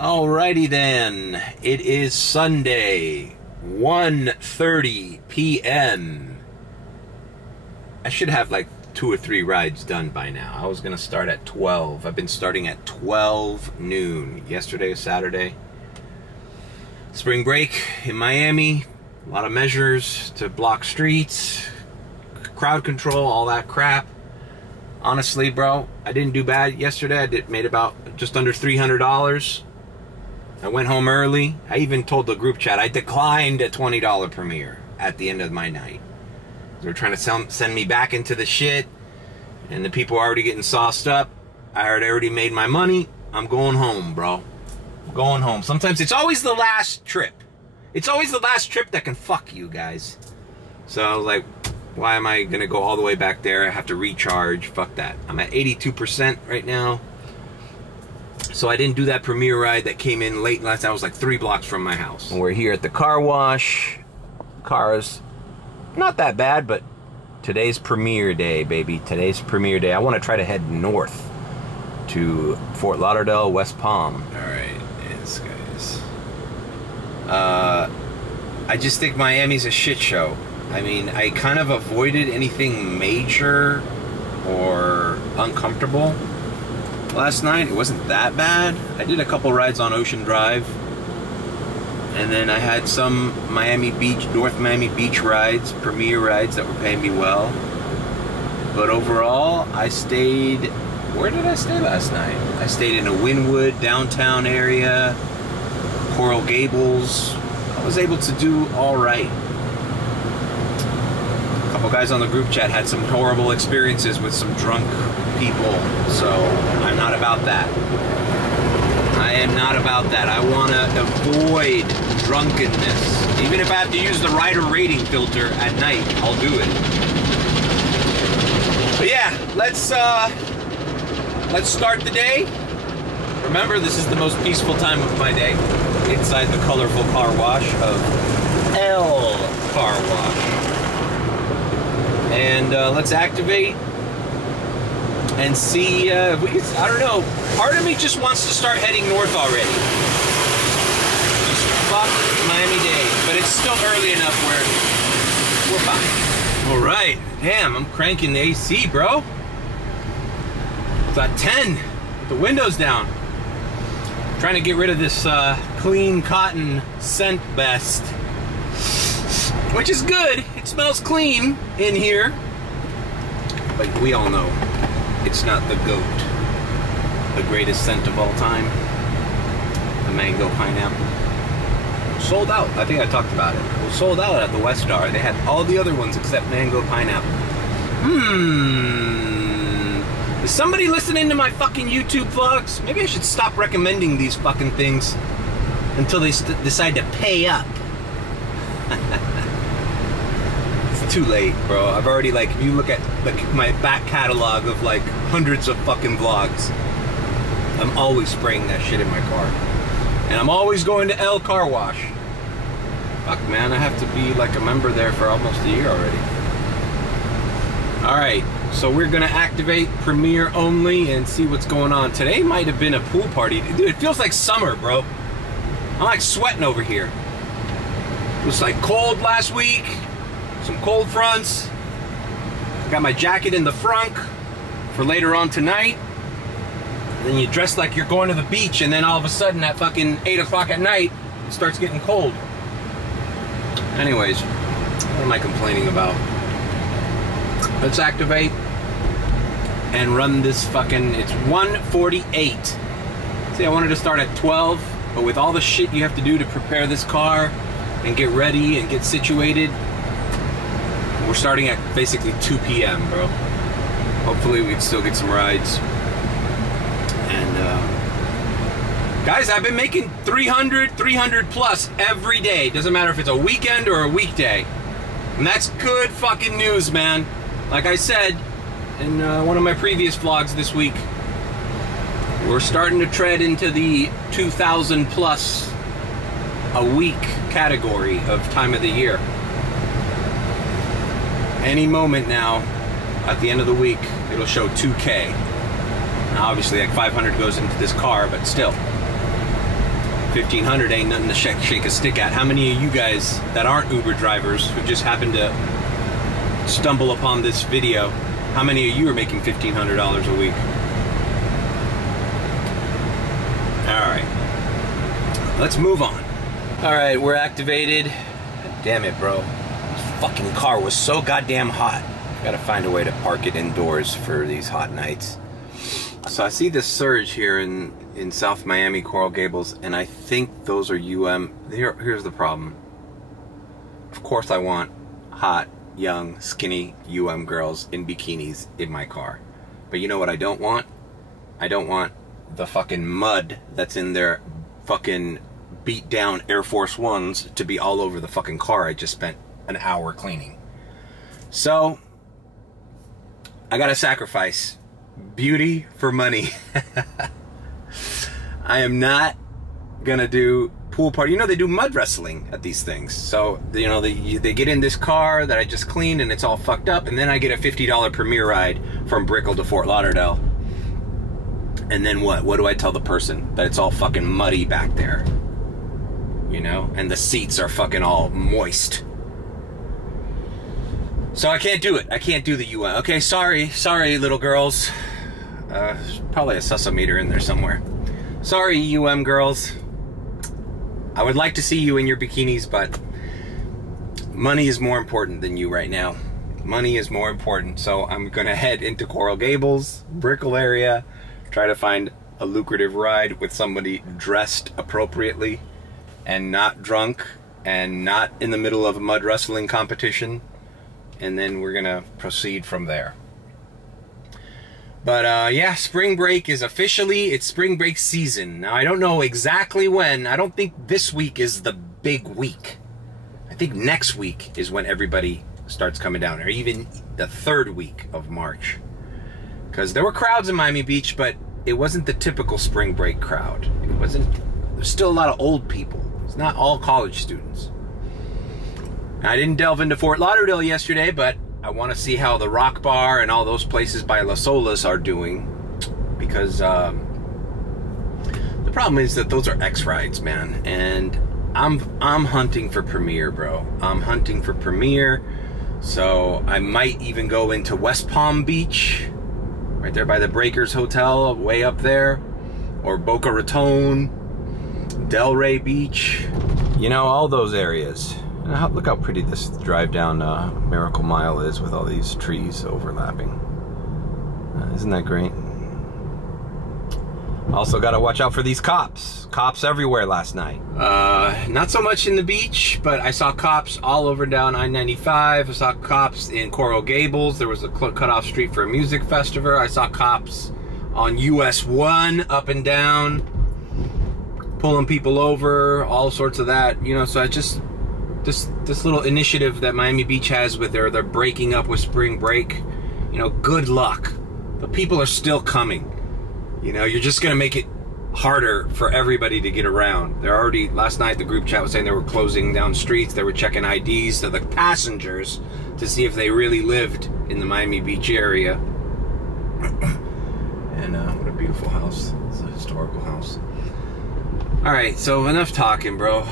Alrighty then, it is Sunday, 1:30 p.m. I should have like 2 or 3 rides done by now. I was gonna start at 12. I've been starting at 12 noon. Yesterday was Saturday. Spring break in Miami. A lot of measures to block streets, crowd control, all that crap. Honestly, bro, I didn't do bad yesterday. I made about just under $300. I went home early. I even told the group chat I declined a $20 premiere at the end of my night. They were trying to send me back into the shit, and the people were already getting sauced up. I had already made my money. I'm going home, bro. I'm going home. Sometimes it's always the last trip. It's always the last trip that can fuck you guys. So I was like, why am I gonna go all the way back there? I have to recharge. Fuck that. I'm at 82% right now. So I didn't do that premiere ride that came in late last night. I was like 3 blocks from my house. And we're here at the car wash. Cars, not that bad, but today's premiere day, baby. Today's premiere day. I want to try to head north to Fort Lauderdale, West Palm. All right, yes, guys. I just think Miami's a shit show. I mean, I kind of avoided anything major or uncomfortable last night. It wasn't that bad. I did a couple rides on Ocean Drive, and then I had some Miami Beach, North Miami Beach rides, premiere rides that were paying me well. But overall, I stayed, where did I stay last night? I stayed in a Wynwood downtown area, Coral Gables. I was able to do all right. A couple guys on the group chat had some horrible experiences with some drunk people, so I'm not about that. I am not about that. I want to avoid drunkenness. Even if I have to use the rider rating filter at night, I'll do it. But yeah, let's start the day. Remember, this is the most peaceful time of my day, inside the colorful car wash of L Car Wash. And let's activate and see if we can, I don't know, part of me just wants to start heading north already. Just fuck Miami-Dade, but it's still early enough where we're fine. All right, damn, I'm cranking the AC, bro. It's at 10 with the windows down. Trying to get rid of this clean cotton scent vest, which is good. It smells clean in here, but we all know it's not the GOAT, the greatest scent of all time, the mango pineapple. Sold out. I think I talked about it. It was sold out at the West Star. They had all the other ones except mango pineapple. Is somebody listening to my fucking YouTube vlogs? Maybe I should stop recommending these fucking things until they decide to pay up. It's too late, bro. I've already, like, if you look at like my back catalog of like hundreds of fucking vlogs, I'm always spraying that shit in my car. And I'm always going to L Car Wash. Fuck, man, I have to be like a member there for almost a year already. Alright, so we're gonna activate Premiere only and see what's going on. Today might have been a pool party. Dude, it feels like summer, bro. I'm like sweating over here. It was like cold last week. Some cold fronts. I got my jacket in the front for later on tonight. And then you dress like you're going to the beach, and then all of a sudden at fucking 8 o'clock at night, it starts getting cold. Anyways, what am I complaining about? Let's activate and run this fucking, it's 1:48. See, I wanted to start at 12, but with all the shit you have to do to prepare this car and get ready and get situated, we're starting at basically 2 p.m., bro. Hopefully we can still get some rides. And guys, I've been making 300 plus every day. Doesn't matter if it's a weekend or a weekday. And that's good fucking news, man. Like I said in one of my previous vlogs this week, we're starting to tread into the 2,000 plus a week category of time of the year. Any moment now, at the end of the week, it'll show 2K. Now obviously like 500 goes into this car, but still. $1,500 ain't nothing to shake a stick at. How many of you guys that aren't Uber drivers who just happen to stumble upon this video, how many of you are making $1,500 a week? Alright, let's move on. Alright, we're activated. God damn it, bro. This fucking car was so goddamn hot. Gotta find a way to park it indoors for these hot nights. So I see this surge here in South Miami, Coral Gables, and I think those are here's the problem. Of course I want hot, young, skinny girls in bikinis in my car. But you know what I don't want? I don't want the fucking mud that's in their fucking beat down Air Force Ones to be all over the fucking car I just spent an hour cleaning. So I gotta sacrifice beauty for money. I am not gonna do pool party. You know, they do mud wrestling at these things. So, you know, they get in this car that I just cleaned and it's all fucked up, and then I get a $50 Premier ride from Brickell to Fort Lauderdale. And then what? What do I tell the person? That it's all fucking muddy back there. You know? And the seats are fucking all moist. So I can't do it. I can't do the UN. Okay, sorry, little girls. There's probably a susometer in there somewhere. Sorry, girls. I would like to see you in your bikinis, but money is more important than you right now. Money is more important. So I'm gonna head into Coral Gables, Brickell area, try to find a lucrative ride with somebody dressed appropriately and not drunk and not in the middle of a mud wrestling competition. And then we're gonna proceed from there. But yeah, spring break is it's spring break season. Now I don't know exactly when. I don't think this week is the big week. I think next week is when everybody starts coming down, or even the third week of March. Because there were crowds in Miami Beach, but it wasn't the typical spring break crowd. There's still a lot of old people. It's not all college students. I didn't delve into Fort Lauderdale yesterday, but I want to see how the Rock Bar and all those places by La Solas are doing, because the problem is that those are X rides, man, and I'm hunting for Premier, bro. I'm hunting for Premier, so I might even go into West Palm Beach, right there by the Breakers Hotel, way up there, or Boca Raton, Delray Beach, you know, all those areas. Look how pretty this drive down Miracle Mile is with all these trees overlapping. Isn't that great? Also got to watch out for these cops. Cops everywhere last night. Not so much in the beach, but I saw cops all over down I-95. I saw cops in Coral Gables. There was a cutoff street for a music festival. I saw cops on US 1 up and down, pulling people over, all sorts of that. You know, so I just... This little initiative that Miami Beach has with they're breaking up with spring break, you know, good luck. But people are still coming. You know, you're just gonna make it harder for everybody to get around. They're already, last night the group chat was saying they were closing down streets, they were checking IDs to the passengers to see if they really lived in the Miami Beach area. And what a beautiful house. It's a historical house. Alright, so enough talking, bro.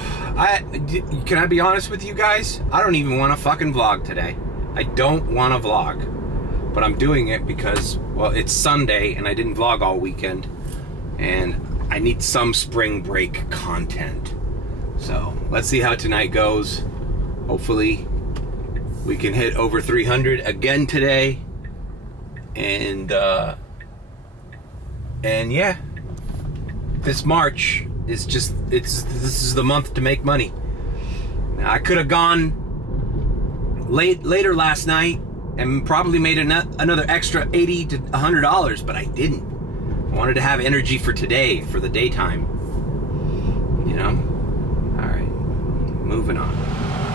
Can I be honest with you guys? I don't even want to fucking vlog today. I don't want to vlog. But I'm doing it because, well, it's Sunday and I didn't vlog all weekend. And I need some spring break content. So, let's see how tonight goes. Hopefully, we can hit over 300 again today. And yeah. This March is just, this is the month to make money. Now, I could have gone later last night and probably made another extra $80 to $100, but I didn't. I wanted to have energy for today, for the daytime. You know? Alright, moving on.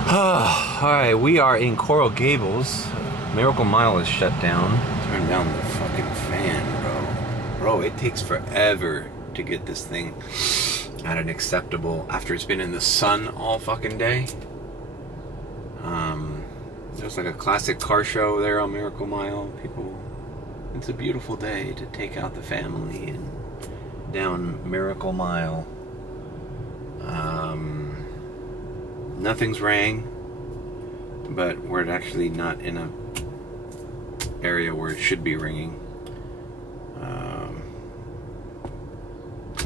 Alright, we are in Coral Gables. Miracle Mile is shut down. Turn down the fucking fan, bro. Bro, it takes forever to get this thing at an acceptable, after it's been in the sun all fucking day. There's like a classic car show there on Miracle Mile. People, it's a beautiful day to take out the family and down Miracle Mile. Nothing's rang, but we're actually not in a area where it should be ringing.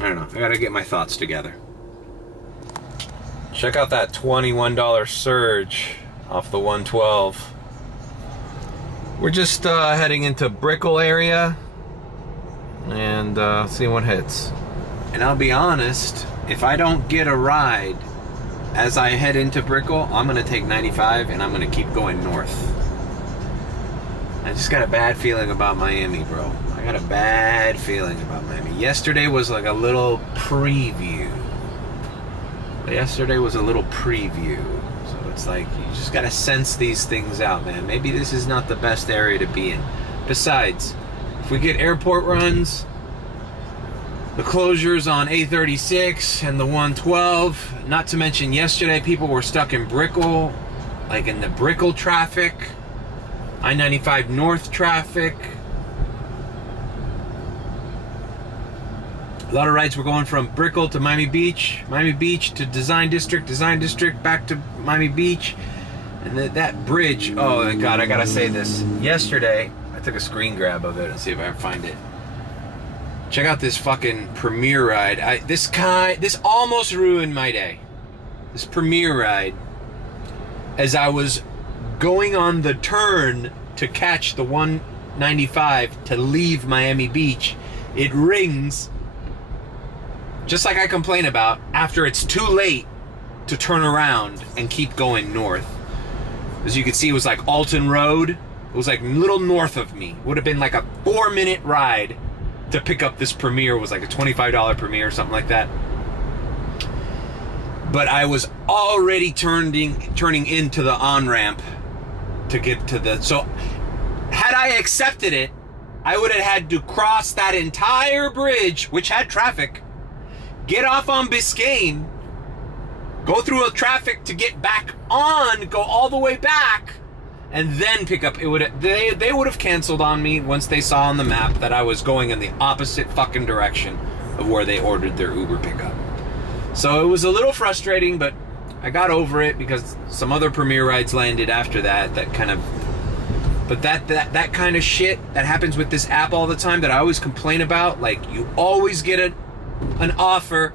I don't know. I gotta get my thoughts together. Check out that $21 surge off the 112. We're just heading into Brickell area and seeing what hits. And I'll be honest, if I don't get a ride as I head into Brickell, I'm gonna take 95 and I'm gonna keep going north. I just got a bad feeling about Miami, bro. I got a bad feeling about Miami. Yesterday was like a little preview. So it's like, you just gotta sense these things out, man. Maybe this is not the best area to be in. Besides, if we get airport runs, the closures on A36 and the 112, not to mention yesterday people were stuck in Brickell, like in the Brickell traffic, I-95 North traffic. A lot of rides were going from Brickell to Miami Beach to Design District back to Miami Beach. And that bridge, oh my God, I gotta say this. Yesterday, I took a screen grab of it and see if I can find it. Check out this fucking Premier ride. This almost ruined my day. This Premier ride. As I was going on the turn to catch the 195 to leave Miami Beach, it rings, just like I complain about, after it's too late to turn around and keep going north. As you can see, it was like Alton Road. It was like a little north of me. Would have been like a 4-minute ride to pick up this Premier. It was like a $25 Premier or something like that. But I was already turning into the on-ramp to get to the... So, had I accepted it, I would have had to cross that entire bridge, which had traffic, get off on Biscayne, go through a traffic to get back on, go all the way back, and then pick up. They would have canceled on me once they saw on the map that I was going in the opposite fucking direction of where they ordered their Uber pickup. So it was a little frustrating, but I got over it because some other Premier rides landed after that. That kind of, but that kind of shit that happens with this app all the time that I always complain about. Like, you always get an offer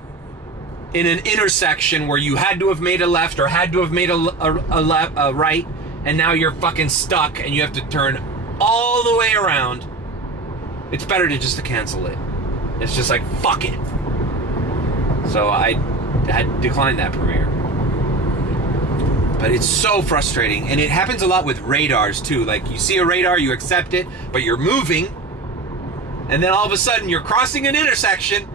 in an intersection where you had to have made a left or had to have made a right, and now you're fucking stuck and you have to turn all the way around. It's better to cancel it. It's just like, fuck it. So I had declined that Premier. But it's so frustrating, and it happens a lot with radars too. Like, you see a radar, you accept it, but you're moving, and then all of a sudden you're crossing an intersection.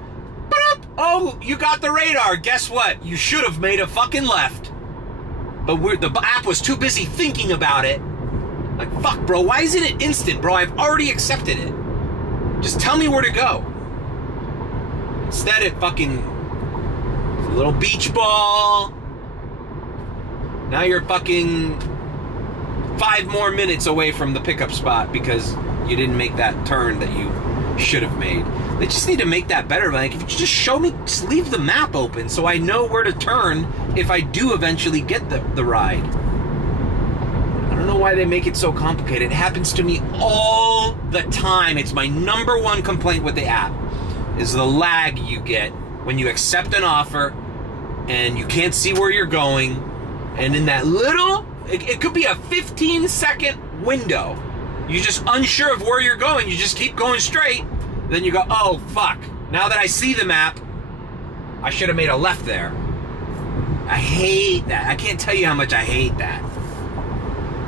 Oh, you got the radar. Guess what? You should have made a fucking left. But the app was too busy thinking about it. Like, fuck, bro, why isn't it instant, bro? I've already accepted it. Just tell me where to go. Instead, it fucking... a little beach ball. Now you're fucking 5 more minutes away from the pickup spot because you didn't make that turn that you should have made. They just need to make that better. Like, if you just show me, just leave the map open so I know where to turn if I do eventually get the ride. I don't know why they make it so complicated. It happens to me all the time. It's my #1 complaint with the app, is the lag you get when you accept an offer and you can't see where you're going. And in that little, it could be a 15-second window. You're just unsure of where you're going. You just keep going straight. Then you go, oh, fuck. Now that I see the map, I should have made a left there. I hate that. I can't tell you how much I hate that.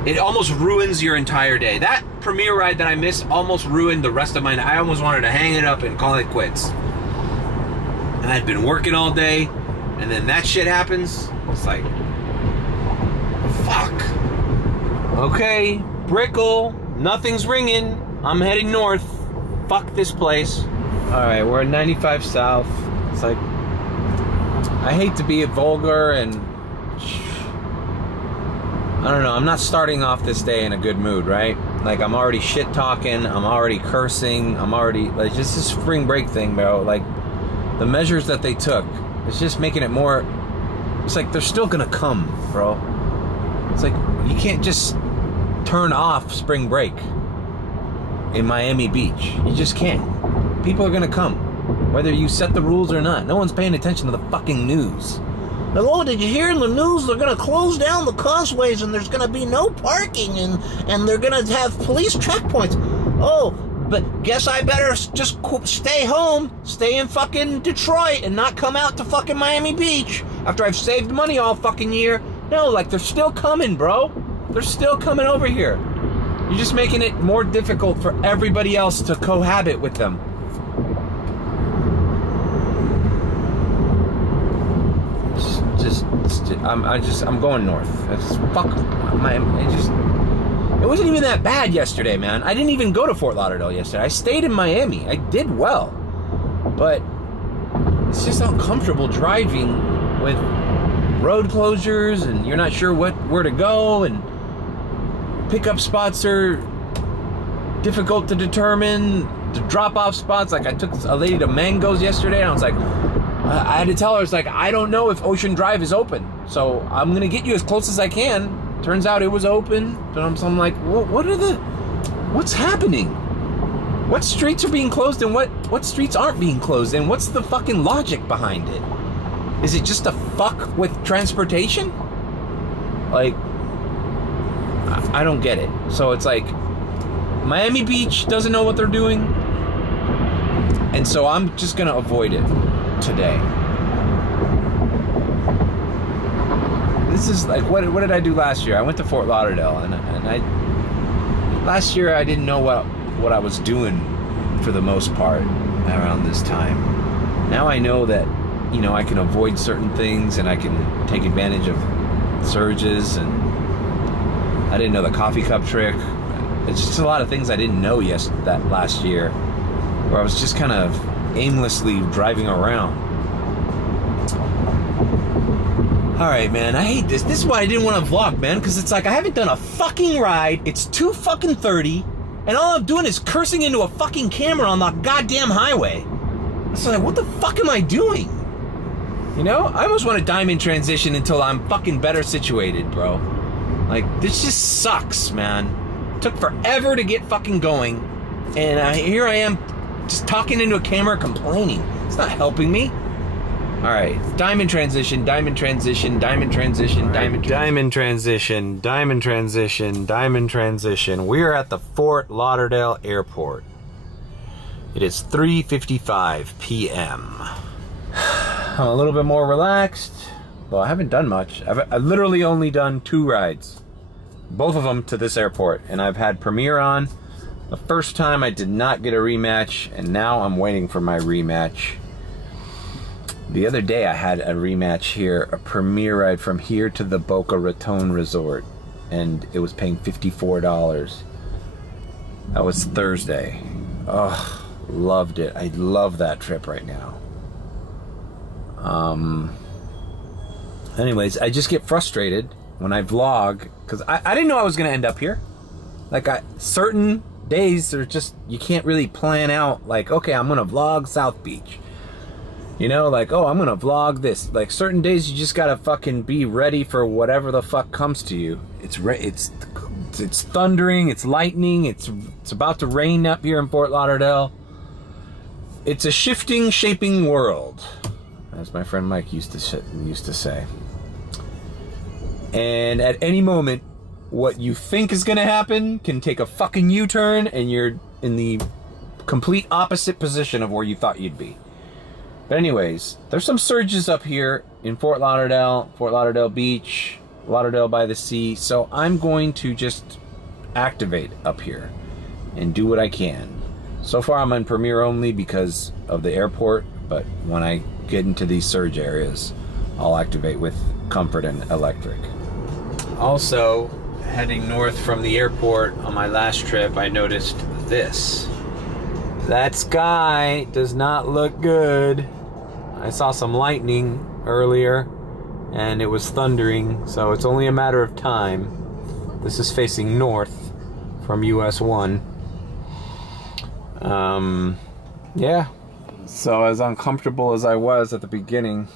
It almost ruins your entire day. That Premier ride that I missed almost ruined the rest of my night. I almost wanted to hang it up and call it quits. And I'd been working all day, and then that shit happens. It's like, fuck. Okay, Brickell, nothing's ringing. I'm heading north. Fuck this place. Alright, we're at 95 South. It's like, I hate to be vulgar and I don't know, I'm not starting off this day in a good mood, right? Like, I'm already shit talking, I'm already cursing, I'm already, like, just this spring break thing, bro. Like, the measures that they took It's just making it more... It's like they're still gonna come, bro. It's like you can't just turn off spring break in Miami Beach. You just can't. People are gonna come, whether you set the rules or not. No one's paying attention to the fucking news. Like, oh, did you hear in the news they're gonna close down the causeways and there's gonna be no parking and they're gonna have police checkpoints? Oh, but guess I better just stay home, stay in fucking Detroit and not come out to fucking Miami Beach after I've saved money all fucking year. No, like, they're still coming, bro. They're still coming over here. You're just making it more difficult for everybody else to cohabit with them. I'm going north. It wasn't even that bad yesterday, man. I didn't even go to Fort Lauderdale yesterday. I stayed in Miami. I did well. But it's just uncomfortable driving with road closures and you're not sure where to go, and pickup spots are difficult to determine. The drop-off spots, like I took a lady to Mango's yesterday and I was like, I had to tell her, it's like, I don't know if Ocean Drive is open, so I'm gonna get you as close as I can. Turns out it was open, but so I'm like, what's happening? What streets are being closed and what streets aren't being closed, and what's the fucking logic behind it? Is it just to fuck with transportation? Like, I don't get it. So it's like, Miami Beach doesn't know what they're doing, and so I'm just gonna avoid it today. This is like, what did I do last year? I went to Fort Lauderdale, and last year I didn't know what I was doing for the most part around this time. Now I know that, you know, I can avoid certain things and I can take advantage of surges, and I didn't know the coffee cup trick. It's just a lot of things I didn't know that last year, where I was just kind of aimlessly driving around. Alright, man, I hate this. This is why I didn't want to vlog, man, because it's like I haven't done a fucking ride. It's 2:30, and all I'm doing is cursing into a fucking camera on the goddamn highway. It's like, what the fuck am I doing? You know? I almost want to diamond transition until I'm fucking better situated, bro. Like, this just sucks, man. It took forever to get fucking going, and here I am just talking into a camera complaining. It's not helping me. Alright, diamond transition, diamond transition, diamond transition, right. Diamond transition, diamond transition, diamond transition. We are at the Fort Lauderdale Airport. It is 3:55 p.m. I'm a little bit more relaxed. Well, I haven't done much. I've literally only done 2 rides. Both of them to this airport. And I've had Premier on. The first time I did not get a rematch, and now I'm waiting for my rematch. The other day I had a rematch here, a Premier ride from here to the Boca Raton resort, and it was paying $54. That was Thursday. Oh, loved it. I love that trip right now. Anyways, I just get frustrated when I vlog, because I didn't know I was going to end up here. Like, certain days are just, you can't really plan out, like, okay, I'm going to vlog South Beach. You know, like, oh, I'm gonna vlog this. Like, certain days you just gotta fucking be ready for whatever the fuck comes to you. It's thundering, it's lightning, it's about to rain up here in Fort Lauderdale. It's a shifting, shaping world, as my friend Mike used to say. And at any moment, what you think is gonna happen can take a fucking U-turn, and you're in the complete opposite position of where you thought you'd be. But anyways, there's some surges up here in Fort Lauderdale Beach, Lauderdale by the Sea. So I'm going to just activate up here and do what I can. So far I'm on Premier only because of the airport, but when I get into these surge areas, I'll activate with Comfort and Electric. Also, heading north from the airport on my last trip, I noticed this. That sky does not look good. I saw some lightning earlier, and it was thundering, so it's only a matter of time. This is facing north from US 1. Yeah. So as uncomfortable as I was at the beginning,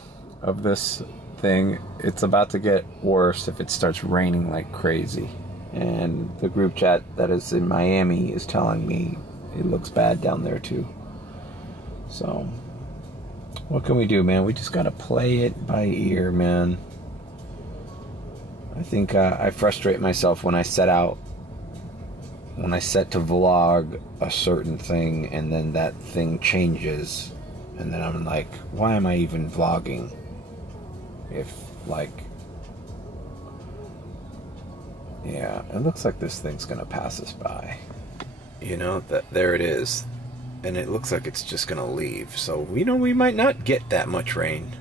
of this thing. It's about to get worse if it starts raining like crazy. And the group chat that is in Miami is telling me it looks bad down there too. So, what can we do, man? We just gotta play it by ear, man. I think I frustrate myself when I set to vlog a certain thing and then that thing changes. And then I'm like, why am I even vlogging? If, like... Yeah, it looks like this thing's gonna pass us by. You know, there it is. And it looks like it's just gonna leave. So, you know, we might not get that much rain.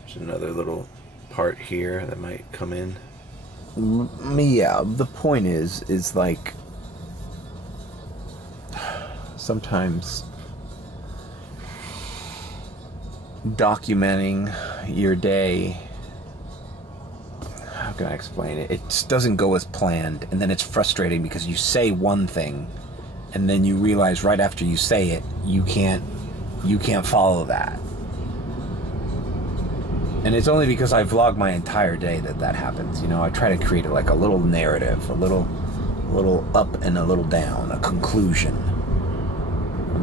There's another little part here that might come in. Yeah, the point is like... Sometimes... documenting your day, how can I explain it? It just doesn't go as planned, and then it's frustrating because you say one thing and then you realize right after you say it you can't follow that. And it's only because I vlog my entire day that happens. You know, I try to create like a little narrative, a little up and a little down, a conclusion.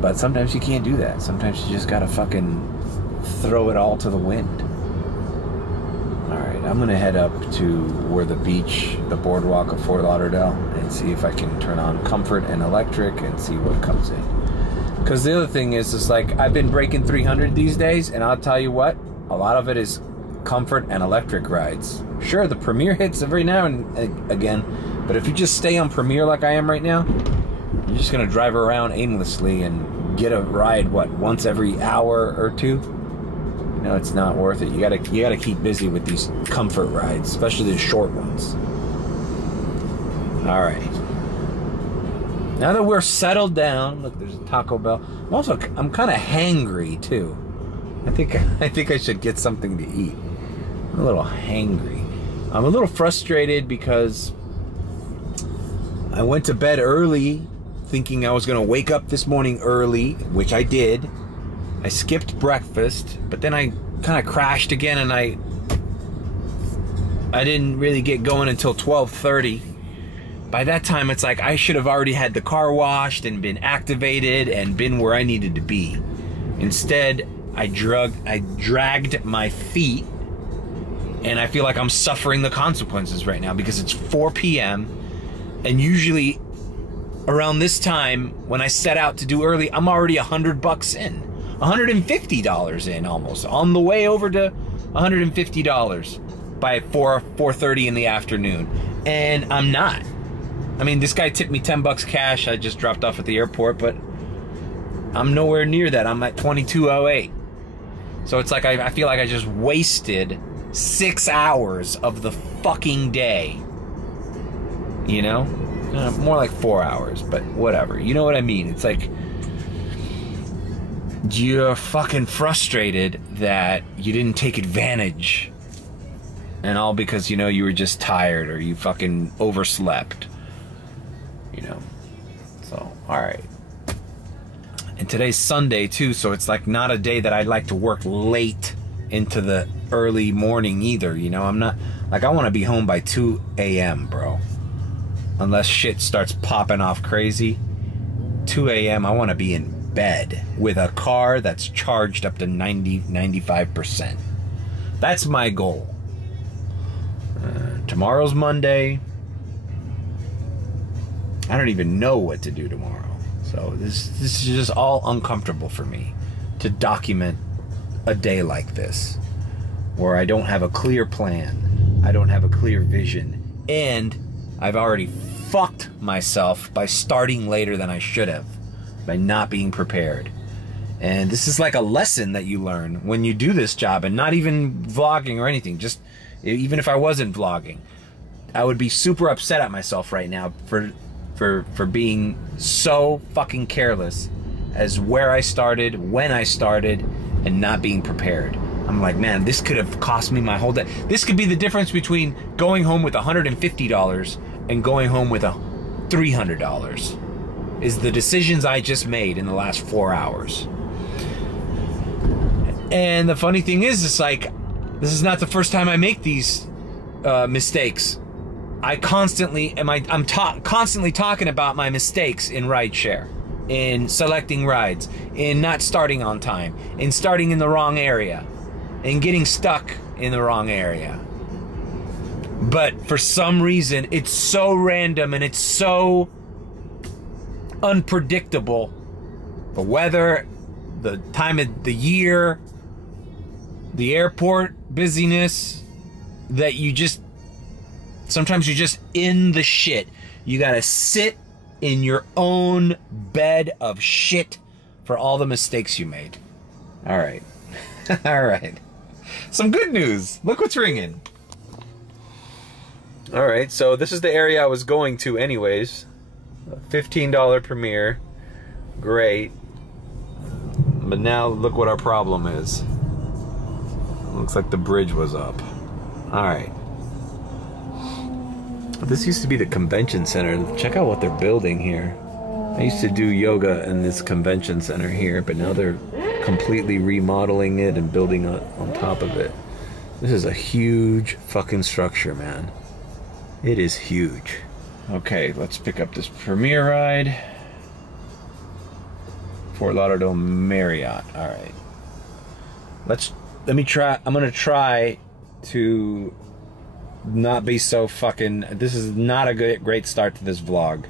But sometimes you can't do that. Sometimes you just gotta fucking throw it all to the wind. Alright, I'm gonna head up to where the boardwalk of Fort Lauderdale, and see if I can turn on comfort and electric and see what comes in. Because the other thing is like, I've been breaking 300 these days, and I'll tell you what, a lot of it is comfort and electric rides. Sure, the Premier hits every now and again, but if you just stay on Premier like I am right now, you're just gonna drive around aimlessly and get a ride, what, once every hour or two? No, it's not worth it. You gotta keep busy with these comfort rides, especially the short ones. All right. Now that we're settled down, look, there's a Taco Bell. I'm kind of hangry too. I think I should get something to eat. I'm a little hangry. I'm a little frustrated because I went to bed early, thinking I was gonna wake up this morning early, which I did. I skipped breakfast, but then I kind of crashed again, and I didn't really get going until 12:30. By that time, it's like I should have already had the car washed and been activated and been where I needed to be. Instead, I dragged my feet, and I feel like I'm suffering the consequences right now because it's 4 p.m. and usually around this time when I set out to do early, I'm already $100 in. $150 in almost, on the way over to $150 by 4:30 in the afternoon, and I'm not. I mean, this guy tipped me $10 cash. I just dropped off at the airport, but I'm nowhere near that. I'm at $22.08. So it's like I feel like I just wasted 6 hours of the fucking day. You know? More like 4 hours, but whatever. You know what I mean? It's like you're fucking frustrated that you didn't take advantage, and all because, you know, you were just tired or you fucking overslept, you know. So, alright. And today's Sunday too, so it's like not a day that I'd like to work late into the early morning either, you know. I'm not, like, I want to be home by 2 a.m., bro. Unless shit starts popping off crazy. 2 a.m., I want to be in bed with a car that's charged up to 95%. That's my goal. Tomorrow's Monday. I don't even know what to do tomorrow. So this is just all uncomfortable for me to document a day like this, where I don't have a clear plan, I don't have a clear vision, and I've already fucked myself by starting later than I should have, by not being prepared. And this is like a lesson that you learn when you do this job, and not even vlogging or anything, just even if I wasn't vlogging, I would be super upset at myself right now for being so fucking careless as where I started, when I started, and not being prepared. I'm like, man, this could have cost me my whole day. This could be the difference between going home with $150 and going home with $300. Is the decisions I just made in the last 4 hours. And the funny thing is, it's like, this is not the first time I make these mistakes. I'm constantly talking about my mistakes in rideshare, in selecting rides, in not starting on time, in starting in the wrong area, in getting stuck in the wrong area. But for some reason, it's so random and it's so unpredictable. The weather, the time of the year, the airport busyness, that sometimes you're just in the shit. You gotta sit in your own bed of shit for all the mistakes you made. All right. All right. Some good news. Look what's ringing. All right, so this is the area I was going to anyways. $15 premiere. Great. But now look what our problem is. Looks like the bridge was up. All right. This used to be the convention center. Check out what they're building here. I used to do yoga in this convention center here, but now they're completely remodeling it and building on top of it. This is a huge fucking structure, man. It is huge. Okay, let's pick up this premiere ride. Fort Lauderdale Marriott. All right. Let me try. I'm gonna try to not be so fucking. This is not a great start to this vlog.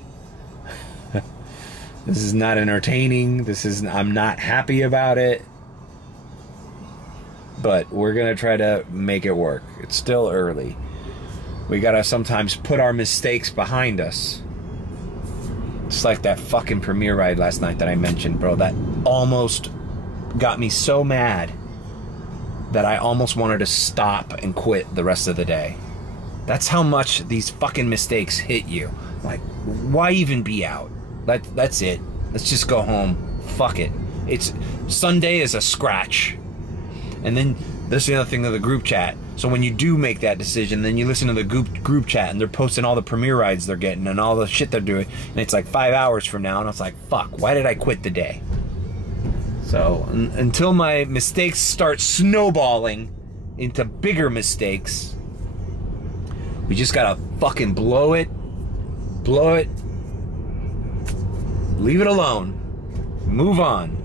This is not entertaining. I'm not happy about it. But we're gonna try to make it work. It's still early. We gotta sometimes put our mistakes behind us. It's like that fucking premiere ride last night that I mentioned, bro. That almost got me so mad that I almost wanted to stop and quit the rest of the day. That's how much these fucking mistakes hit you. Like, why even be out? That's it. Let's just go home. Fuck it. It's Sunday is a scratch. And then this is the other thing of the group chat. So when you do make that decision, then you listen to the group chat and they're posting all the premiere rides they're getting and all the shit they're doing. And it's like 5 hours from now and it's like, fuck, why did I quit the day? So until my mistakes start snowballing into bigger mistakes, we just gotta fucking blow it, leave it alone, move on.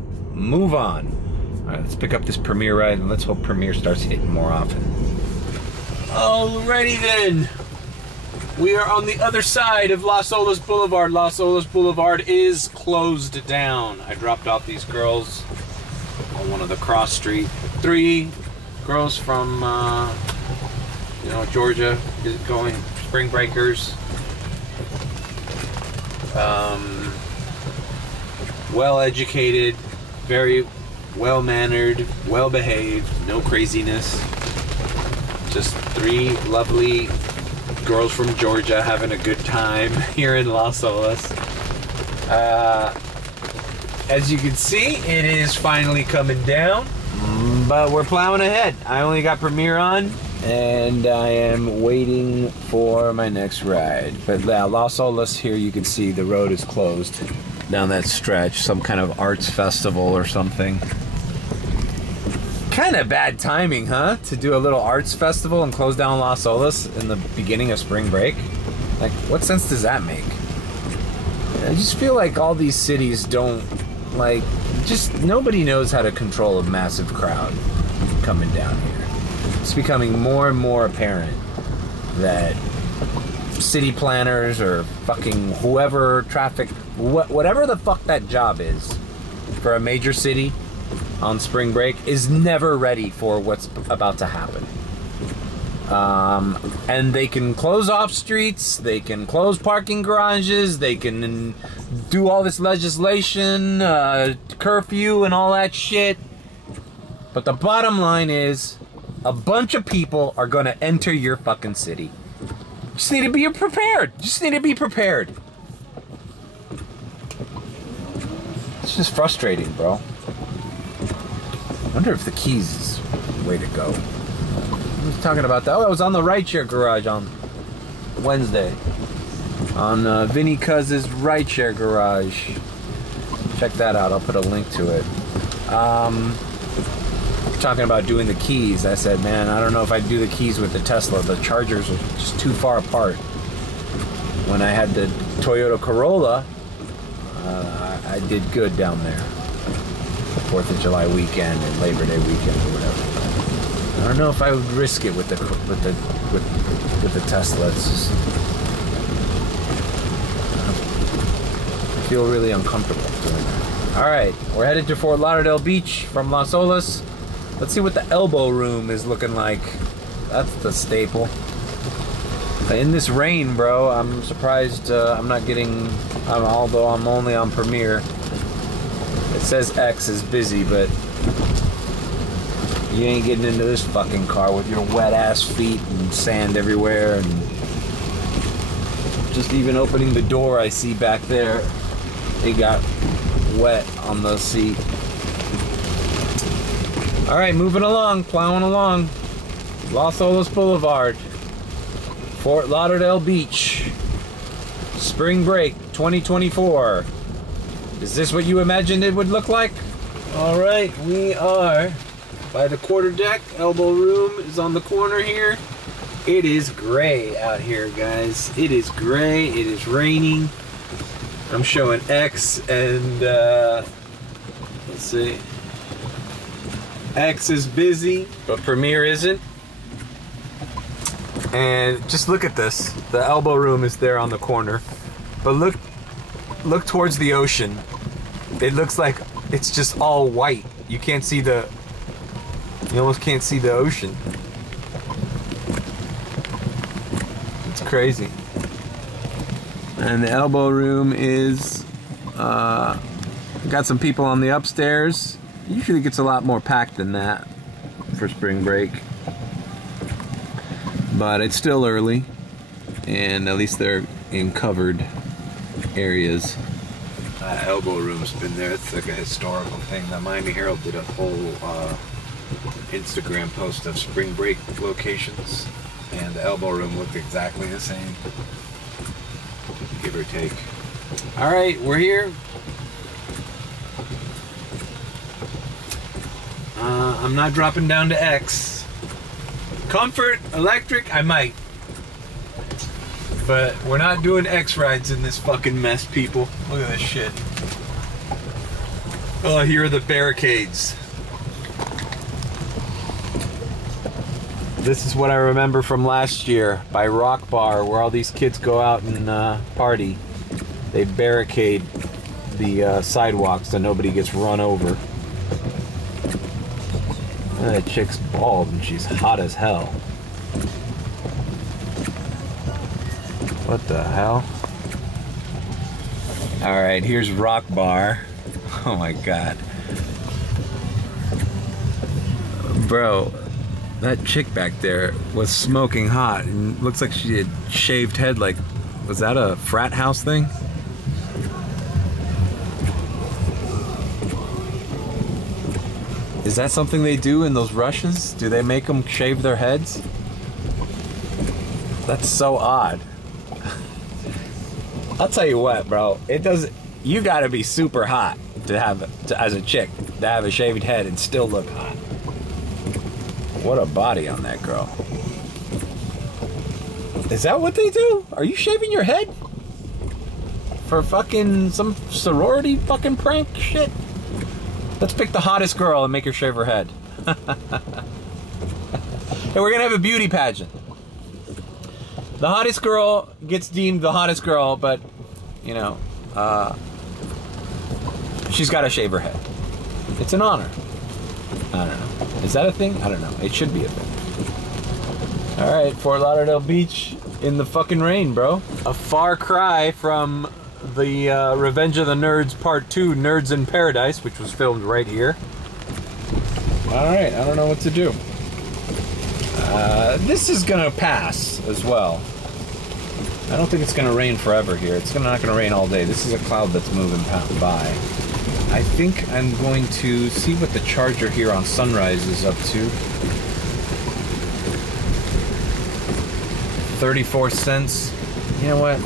All right, let's pick up this premiere ride and let's hope premiere starts hitting more often. Alrighty then. We are on the other side of Las Olas Boulevard. Las Olas Boulevard is closed down. I dropped off these girls on one of the cross street. 3 girls from, Georgia, going spring breakers. Well-educated, very well-mannered, well-behaved, no craziness. Just 3 lovely girls from Georgia having a good time here in Las Olas. As you can see, it is finally coming down, but we're plowing ahead. I only got premiere on, and I am waiting for my next ride. But Las Olas here, you can see the road is closed down that stretch. Some kind of arts festival or something. Kind of bad timing, huh? To do a little arts festival and close down Las Olas in the beginning of spring break? Like, what sense does that make? I just feel like all these cities don't, like, just nobody knows how to control a massive crowd coming down here. It's becoming more and more apparent that city planners or fucking whoever, traffic, whatever the fuck that job is for a major city on spring break is never ready for what's about to happen. And they can close off streets, they can close parking garages, they can do all this legislation, curfew and all that shit. But the bottom line is, a bunch of people are gonna enter your fucking city. Just need to be prepared. Just need to be prepared. It's just frustrating, bro. I wonder if the Keys is the way to go. I was talking about that. Oh, I was on the rideshare garage on Wednesday. On Vinny Cuz's rideshare garage. Check that out. I'll put a link to it. talking about doing the keys. I said, man, I don't know if I'd do the keys with the Tesla. The chargers are just too far apart. When I had the Toyota Corolla, I did good down there. 4th of July weekend and Labor Day weekend or whatever. I don't know if I would risk it with the Tesla. It's just, I feel really uncomfortable doing that. All right, we're headed to Fort Lauderdale Beach from Las Olas. Let's see what the elbow room is looking like. That's the staple. In this rain, bro, I'm surprised I'm not getting, although I'm only on Premiere. It says X is busy, but you ain't getting into this fucking car with your wet ass feet and sand everywhere, and just even opening the door I see back there, it got wet on the seat. All right, moving along, plowing along. Las Olas Boulevard, Fort Lauderdale Beach, spring break 2024. Is this what you imagined it would look like? All right, we are by the quarter deck. Elbow room is on the corner here. It is gray out here, guys. It is gray. It is raining. I'm showing X and let's see. X is busy, but Premiere isn't. And just look at this. The elbow room is there on the corner, but look towards the ocean. It looks like it's just all white. You can't see you almost can't see the ocean. It's crazy. And the elbow room is got some people on the upstairs. Usually gets a lot more packed than that for spring break, but it's still early, and at least they're in covered areas. Elbow room's been there. It's like a historical thing. The Miami Herald did a whole Instagram post of spring break locations, and the elbow room looked exactly the same, give or take. All right, we're here. I'm not dropping down to X. Comfort, electric, I might. But we're not doing X rides in this fucking mess, people. Look at this shit. Oh, here are the barricades. This is what I remember from last year by Rock Bar, where all these kids go out and party. They barricade the sidewalks so nobody gets run over. That chick's bald and she's hot as hell. What the hell? Alright, here's Rock Bar. Oh my god. Bro, that chick back there was smoking hot and looks like she had shaved head. Like, was that a frat house thing? Is that something they do in those rushes? Do they make them shave their heads? That's so odd. I'll tell you what, bro. It does. You gotta be super hot to have, as a chick, to have a shaved head and still look hot. What a body on that girl. Is that what they do? Are you shaving your head? For fucking some sorority fucking prank shit? Let's pick the hottest girl and make her shave her head. And we're gonna have a beauty pageant. The hottest girl gets deemed the hottest girl, but, you know, she's gotta shave her head. It's an honor. I don't know. Is that a thing? I don't know. It should be a thing. Alright, Fort Lauderdale Beach in the fucking rain, bro. A far cry from the Revenge of the Nerds Part 2, Nerds in Paradise, which was filmed right here. Alright, I don't know what to do. This is gonna pass as well. I don't think it's gonna rain forever here. It's not gonna rain all day. This is a cloud that's moving by. I think I'm going to see what the charger here on Sunrise is up to. 34 cents. You know what?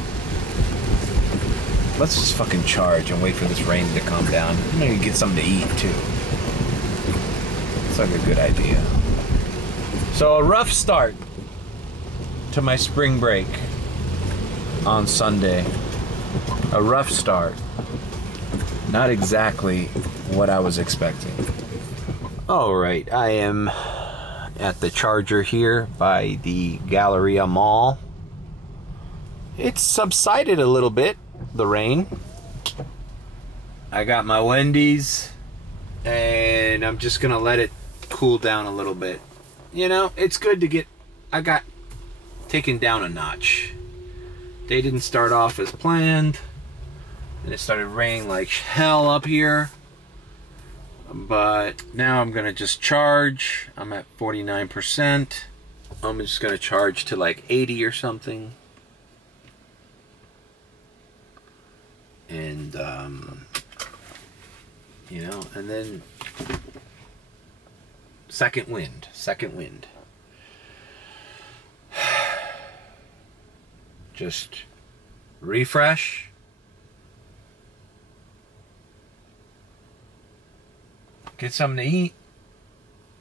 Let's just fucking charge and wait for this rain to calm down. I'm gonna get something to eat too. That's like a good idea. So a rough start to my spring break on Sunday. A rough start. Not exactly what I was expecting. Alright, I am at the charger here by the Galleria Mall. It's subsided a little bit, the rain. I got my Wendy's, and I'm just gonna let it cool down a little bit. You know, it's good to get, I got taken down a notch. They didn't start off as planned, and it started raining like hell up here. But now I'm gonna just charge. I'm at 49%. I'm just gonna charge to like 80 or something. And you know, and then second wind. Just refresh. Get something to eat.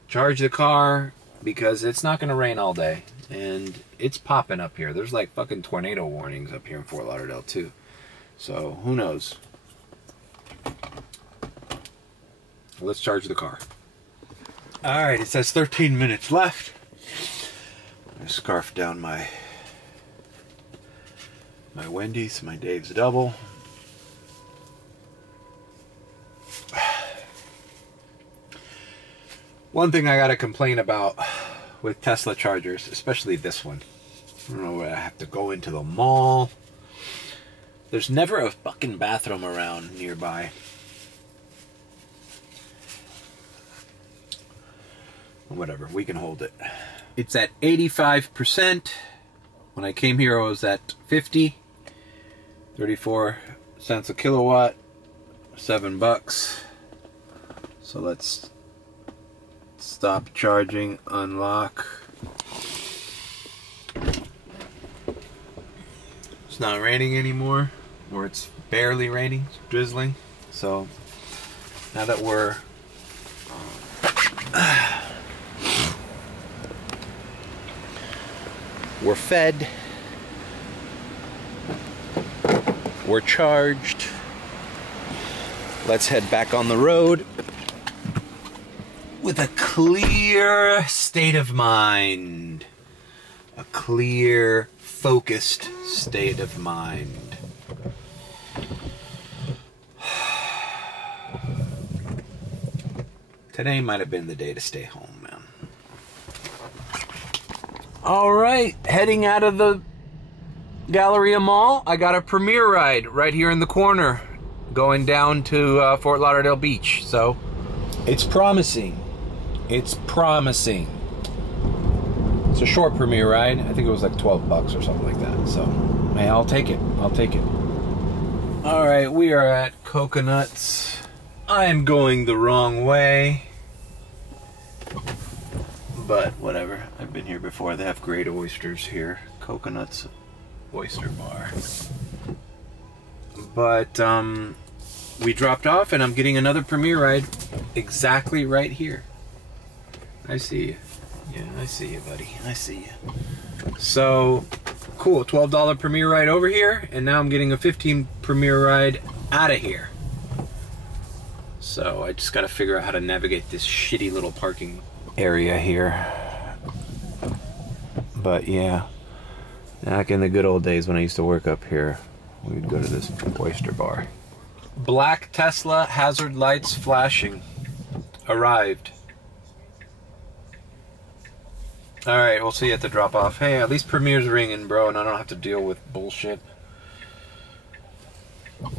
Charge the car, because it's not going to rain all day. And it's popping up here. There's like fucking tornado warnings up here in Fort Lauderdale too. So who knows? Let's charge the car. Alright, it says 13 minutes left. I'm going to scarf down my Wendy's, my Dave's Double. One thing I gotta complain about with Tesla chargers, especially this one, I don't know where I have to go into the mall. There's never a fucking bathroom around nearby. Whatever, we can hold it. It's at 85%. When I came here, I was at 50. 34 cents a kilowatt, $7. So let's stop charging, unlock. It's not raining anymore, or it's barely raining, it's drizzling. So now that we're fed, we're charged, let's head back on the road with a clear state of mind. A clear, focused state of mind. Today might have been the day to stay home, man. Alright, heading out of the Galleria Mall. I got a premiere ride right here in the corner going down to Fort Lauderdale Beach. So it's promising. It's promising. It's a short premiere ride. I think it was like 12 bucks or something like that. So, hey, I'll take it. I'll take it. All right, we are at Coconuts. I am going the wrong way. But whatever. I've been here before. They have great oysters here. Coconuts Oyster Bar. But we dropped off, and I'm getting another premiere ride exactly right here. I see you. Yeah, I see you, buddy. I see you. So, cool. $12 premiere ride over here, and now I'm getting a $15 premiere ride out of here. So, I just got to figure out how to navigate this shitty little parking area here. But, yeah. Back in the good old days when I used to work up here, we'd go to this oyster bar. Black Tesla hazard lights flashing. Arrived. Alright, we'll see you at the drop-off. Hey, at least Premier's ringing, bro, and I don't have to deal with bullshit.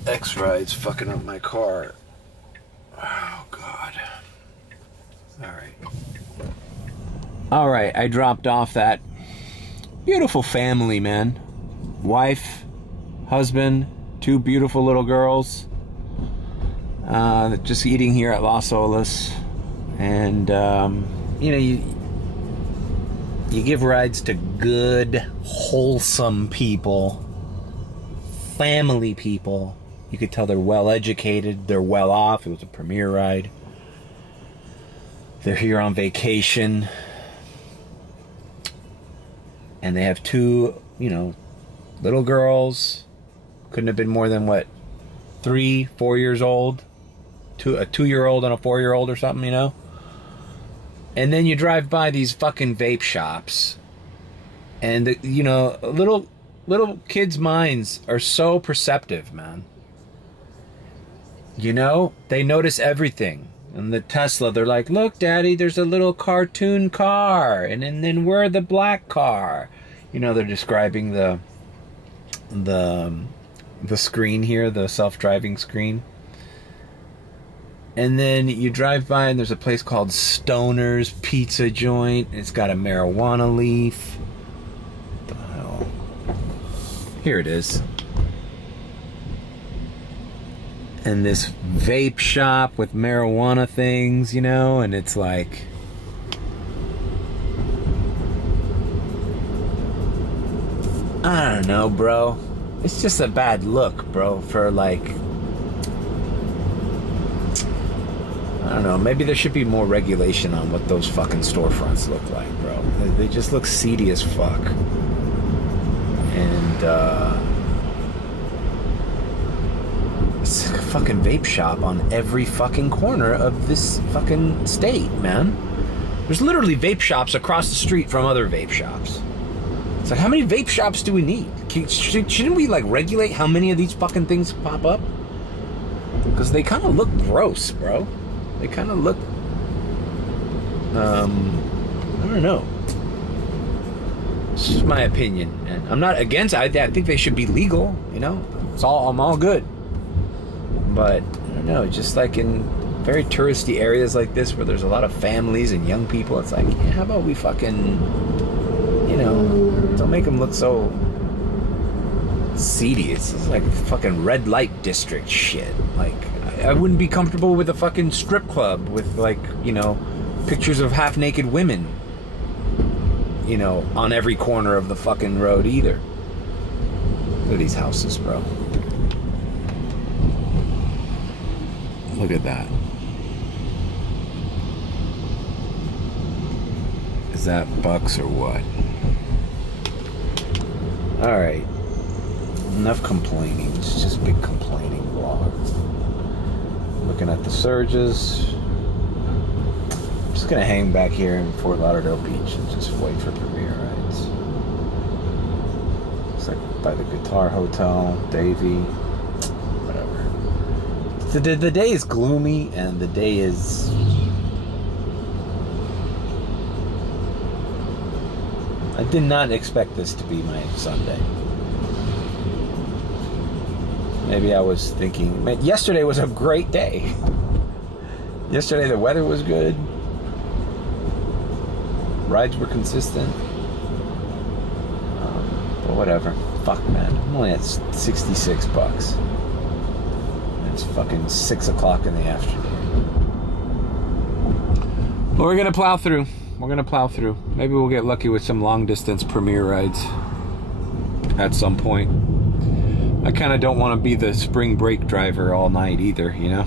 X-Ride's fucking up my car. Oh, God. Alright. Alright, I dropped off that beautiful family, man. Wife, husband, two beautiful little girls. Just eating here at Las Olas. And, you know, you give rides to good, wholesome people, family people. You could tell they're well educated, they're well off. It was a premiere ride. They're here on vacation. And they have two, you know, little girls. Couldn't have been more than, what, 3, 4 years old? A 2-year-old and a 4-year-old or something, you know? And then you drive by these fucking vape shops. And, you know, little kids' minds are so perceptive, man. You know? They notice everything. And the Tesla, they're like, look, Daddy, there's a little cartoon car. And then we're the black car. You know, they're describing the screen here, the self-driving screen. And then you drive by and there's a place called Stoner's Pizza Joint. It's got a marijuana leaf. What the hell? Here it is. And this vape shop with marijuana things, you know, and it's like... I don't know, bro. It's just a bad look, bro, for like... I don't know, maybe there should be more regulation on what those fucking storefronts look like, bro. They just look seedy as fuck. And, it's a fucking vape shop on every fucking corner of this fucking state, man. There's literally vape shops across the street from other vape shops. It's like, how many vape shops do we need? Shouldn't we, like, regulate how many of these fucking things pop up? Because they kind of look gross, bro. They kind of look... I don't know. It's just my opinion. And I'm not against it. I think they should be legal, you know? I'm all good. But, I don't know, just like in very touristy areas like this where there's a lot of families and young people, it's like, yeah, how about we fucking, you know, don't make them look so seedy. It's like fucking red light district shit. Like, I wouldn't be comfortable with a fucking strip club with, like, you know, pictures of half-naked women, you know, on every corner of the fucking road either. Look at these houses, bro. Look at that. Is that bucks or what? Alright. Enough complaining. It's just big complaining vlog. Looking at the surges. I'm just gonna hang back here in Fort Lauderdale Beach and just wait for premiere rides. Looks like by the Guitar Hotel, Davy. The day is gloomy, and the day is... I did not expect this to be my Sunday. Maybe I was thinking... Man, yesterday was a great day. Yesterday the weather was good. Rides were consistent. But whatever. Fuck, man. I'm only at 66 bucks. It's fucking 6 o'clock in the afternoon. Well, we're gonna plow through. Maybe we'll get lucky with some long distance premiere rides at some point. I kind of don't want to be the spring break driver all night either, you know?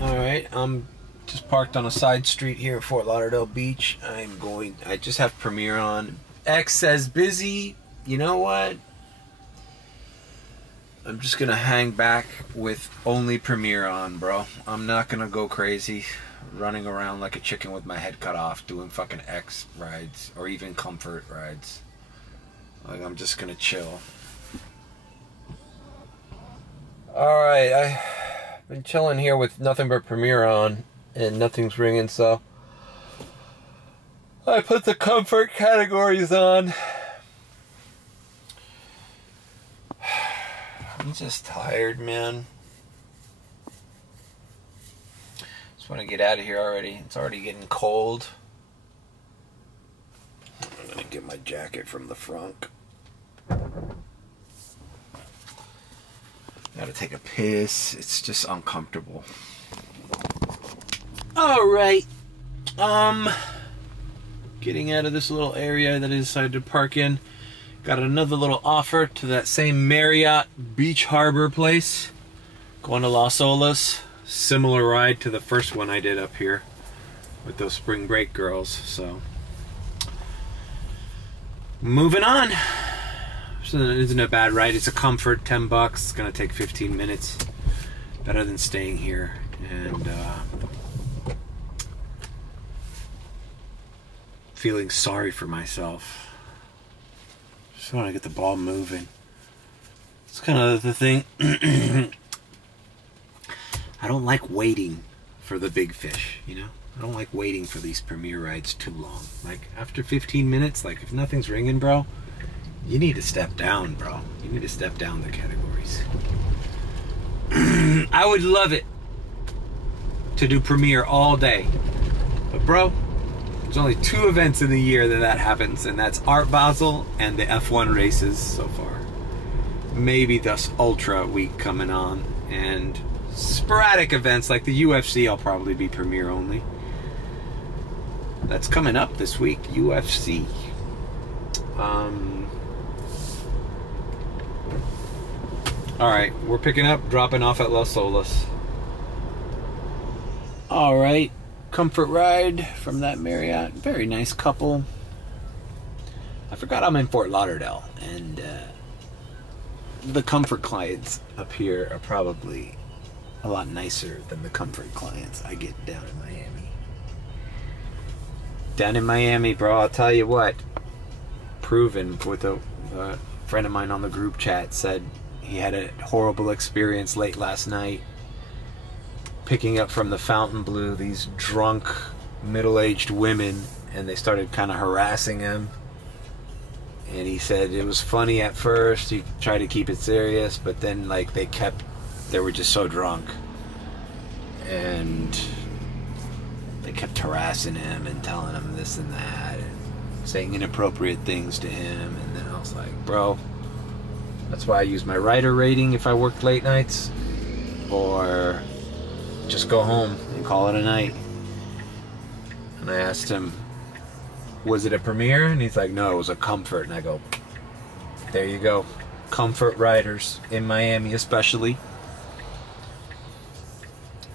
Alright, I'm just parked on a side street here at Fort Lauderdale Beach. I just have premiere on. X says busy. You know what? I'm just gonna hang back with only premiere on, bro. I'm not gonna go crazy running around like a chicken with my head cut off doing fucking X rides or even comfort rides. Like, I'm just gonna chill. Alright, I've been chilling here with nothing but premiere on and nothing's ringing, so I put the comfort categories on. I'm just tired, man. Just want to get out of here already. It's already getting cold. I'm gonna get my jacket from the front. Gotta take a piss. It's just uncomfortable. Alright. Getting out of this little area that I decided to park in. Got another little offer to that same Marriott Beach Harbor place. Going to Las Olas. similar ride to the first one I did up here with those spring break girls. So moving on. So it isn't a bad ride. It's a comfort, $10. It's gonna take 15 minutes. Better than staying here. And feeling sorry for myself. Just want to get the ball moving. It's kind of the thing. I don't like waiting for the big fish, you know? I don't like waiting for these premiere rides too long. Like, after 15 minutes, like, if nothing's ringing, bro, you need to step down, bro. You need to step down the categories. I would love it to do premiere all day. But, bro, there's only 2 events in the year that happens, and that's Art Basel and the F1 races so far. Maybe this Ultra week coming on, and sporadic events like the UFC, I'll probably be premiere only. That's coming up this week, UFC. Alright, we're picking up, dropping off at Los Olas. Alright, comfort ride from that Marriott. Very nice couple. I forgot I'm in Fort Lauderdale, and the comfort clients up here are probably a lot nicer than the comfort clients I get down in Miami. Down in Miami, bro, I'll tell you what. Proven with a friend of mine on the group chat said he had a horrible experience late last night picking up from the Fontainebleau these drunk middle-aged women, and they started kind of harassing him. And he said it was funny at first, he tried to keep it serious, but then like they were just so drunk, and they kept harassing him and telling him this and that and saying inappropriate things to him. And then I was like, bro, that's why I use my rider rating if I work late nights, or just go home and call it a night. And I asked him, was it a premiere? And he's like, no, it was a comfort. And I go, there you go. Comfort riders in Miami especially.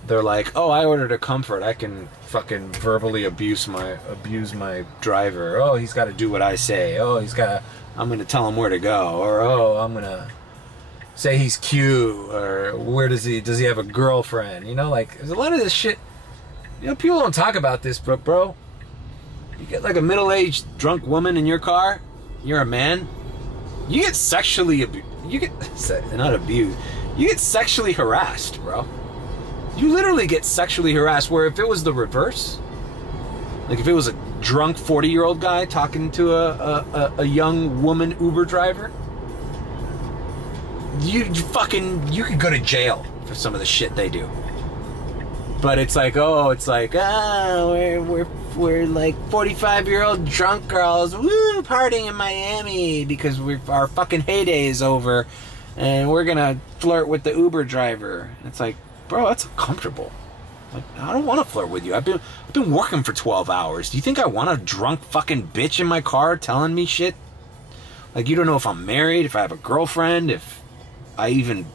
They're like, oh, I ordered a comfort. I can fucking verbally abuse my driver. Oh, he's got to do what I say. Oh, I'm going to tell him where to go. Or, oh, I'm going to say he's cute. Or where does he have a girlfriend? You know, like, there's a lot of this shit. You know, people don't talk about this, but bro, you get like a middle-aged drunk woman in your car, you're a man, you get sexually abused. You get, not abused, you get sexually harassed, bro. You literally get sexually harassed, where if it was the reverse, like if it was a drunk 40-year-old guy talking to a young woman Uber driver, you could go to jail for some of the shit they do. But it's like, oh, we're like 45-year-old drunk girls, woo, partying in Miami because our fucking heyday is over, and we're gonna flirt with the Uber driver. It's like, bro, that's uncomfortable. Like, I don't want to flirt with you. I've been working for 12 hours. Do you think I want a drunk fucking bitch in my car telling me shit? Like, you don't know if I'm married, if I have a girlfriend, if I even,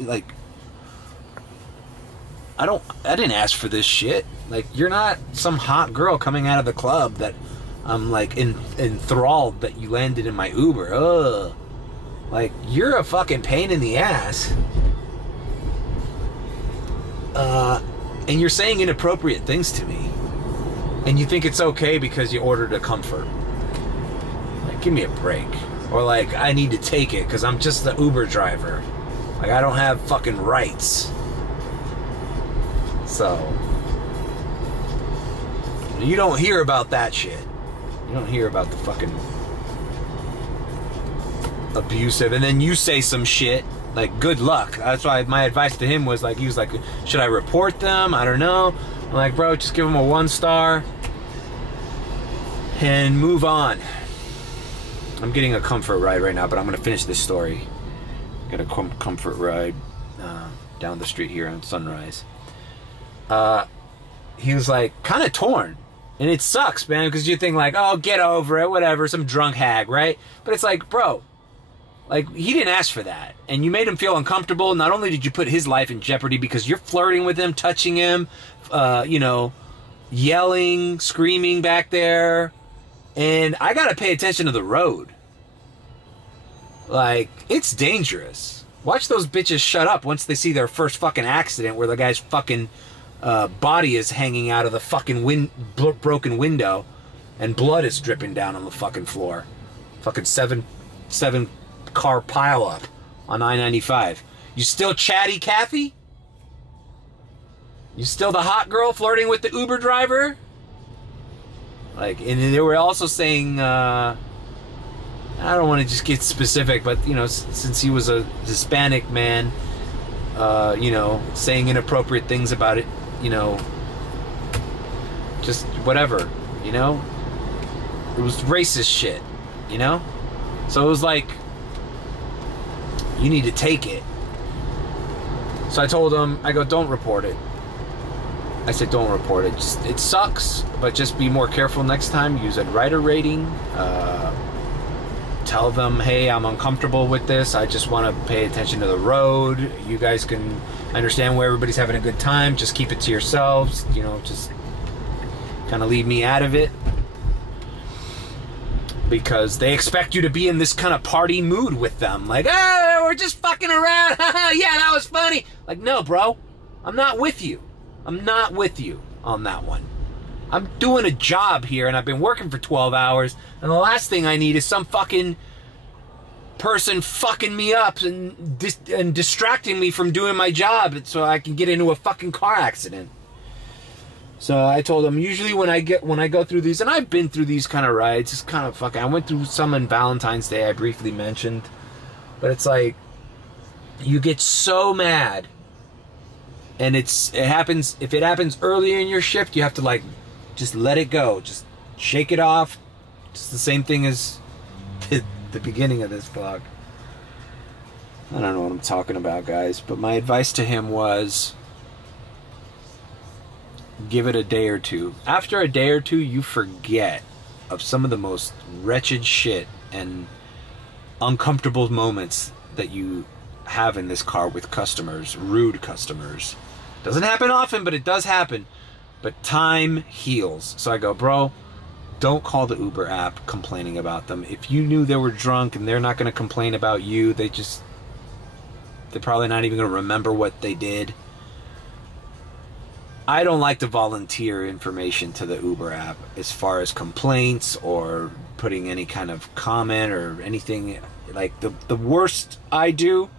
like, I didn't ask for this shit. Like, you're not some hot girl coming out of the club that I'm like enthralled that you landed in my Uber. Ugh. Like, you're a fucking pain in the ass. And you're saying inappropriate things to me. And you think it's okay because you ordered a comfort. Like, give me a break. Or like, I need to take it because I'm just the Uber driver. Like, I don't have fucking rights. So, you don't hear about that shit. You don't hear about the fucking abusive, and then you say some shit, like, good luck. That's why my advice to him was, like, he was like, should I report them? I don't know. I'm like, bro, just give them a 1 star and move on. I'm getting a comfort ride right now, but I'm going to finish this story. Got a comfort ride down the street here on Sunrise. He was like kind of torn, and it sucks, man, because you think like, oh, get over it, whatever, some drunk hag, right? But it's like, bro, Like, he didn't ask for that. And you made him feel uncomfortable. Not only did you put his life in jeopardy because you're flirting with him, touching him, you know, yelling, screaming back there. And I got to pay attention to the road. Like, it's dangerous. Watch those bitches shut up once they see their first fucking accident where the guy's fucking body is hanging out of the fucking broken window and blood is dripping down on the fucking floor. Fucking seven car pile up on I-95. You still chatty Kathy? You still the hot girl flirting with the Uber driver? Like, and they were also saying, I don't want to just get specific, but, you know, since he was a Hispanic man, you know, saying inappropriate things about it, you know, just whatever, you know? It was racist shit, you know? So it was like, you need to take it. So I told him, I go, don't report it. I said, don't report it. Just, it sucks, but just be more careful next time. Use a writer rating. Tell them, hey, I'm uncomfortable with this. I just want to pay attention to the road. You guys can understand where everybody's having a good time. Just keep it to yourselves. You know, just kind of leave me out of it. Because they expect you to be in this kind of party mood with them. Like, oh, we're just fucking around. Yeah, that was funny. Like, no, bro. I'm not with you. I'm not with you on that one. I'm doing a job here, and I've been working for 12 hours, and the last thing I need is some fucking person fucking me up and distracting me from doing my job so I can get into a fucking car accident. So I told him, usually when I go through these, and I've been through these kind of rides, it's kind of fucking, I went through some on Valentine's Day I briefly mentioned, but it's like, you get so mad, and it happens, if it happens earlier in your shift, you have to like, just let it go, just shake it off. It's the same thing as the beginning of this vlog. I don't know what I'm talking about, guys, but my advice to him was, give it a day or two. After a day or two, you forget of some of the most wretched shit and uncomfortable moments that you have in this car with customers, rude customers. Doesn't happen often, but it does happen. But time heals. So I go, bro, don't call the Uber app complaining about them. If you knew they were drunk and they're not going to complain about you, they're probably not even going to remember what they did. I don't like to volunteer information to the Uber app as far as complaints or putting any kind of comment or anything. Like, the worst I do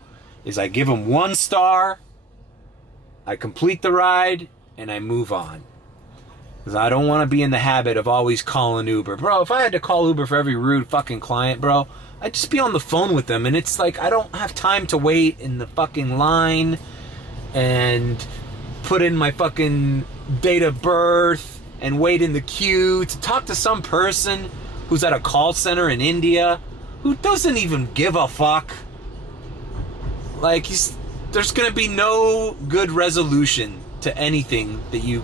is I give them 1 star, I complete the ride, and I move on. Because I don't want to be in the habit of always calling Uber. Bro, if I had to call Uber for every rude fucking client, bro, I'd just be on the phone with them. And it's like, I don't have time to wait in the fucking line and put in my fucking date of birth and wait in the queue to talk to some person who's at a call center in India who doesn't even give a fuck. Like, there's gonna be no good resolution to anything that you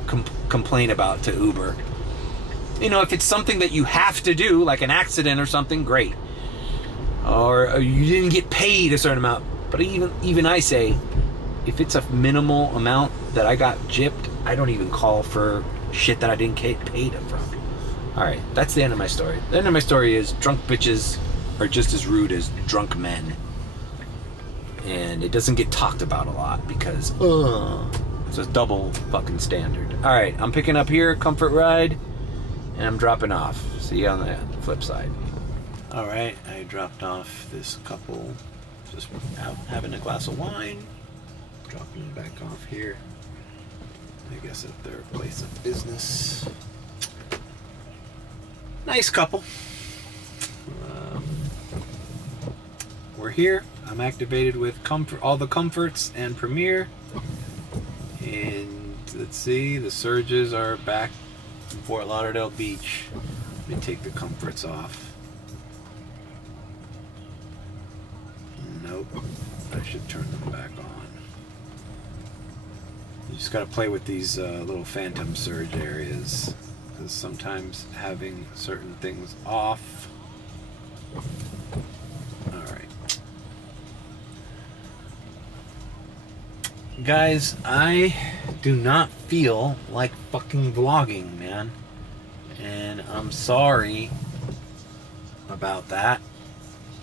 complain about to Uber. You know, if it's something that you have to do, like an accident or something, great. Or you didn't get paid a certain amount. But even I say, if it's a minimal amount that I got gypped, I don't even call for shit that I didn't get paid from. Alright, that's the end of my story. The end of my story is drunk bitches are just as rude as drunk men. And it doesn't get talked about a lot because, it's a double fucking standard. Alright, I'm picking up here, comfort ride, and I'm dropping off. See you on the flip side. Alright, I dropped off this couple just out having a glass of wine. Dropping them back off here. I guess at their place of business. Nice couple. We're here. I'm activated with all the comforts and Premiere. And let's see, the surges are back in Fort Lauderdale Beach. Let me take the comforts off. Nope. I should turn them back on. You just gotta play with these little phantom surge areas, because sometimes having certain things off. Alright. Guys, I do not feel like fucking vlogging, man. And I'm sorry about that.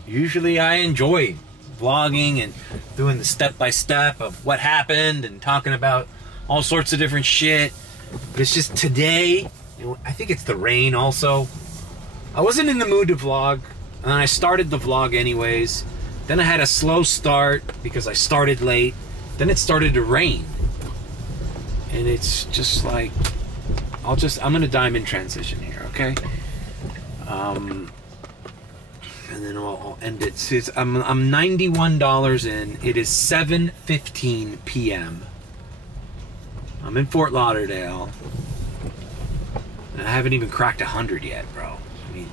Usually I enjoy vlogging and doing the step-by-step of what happened and talking about all sorts of different shit. But it's just today, I think it's the rain also. I wasn't in the mood to vlog, and I started the vlog anyways. Then I had a slow start because I started late. Then it started to rain. And it's just like, I'm gonna diamond transition here, okay? And then I'll end it. See, I'm $91 in. It is 7:15 p.m. I'm in Fort Lauderdale. And I haven't even cracked 100 yet, bro. I mean,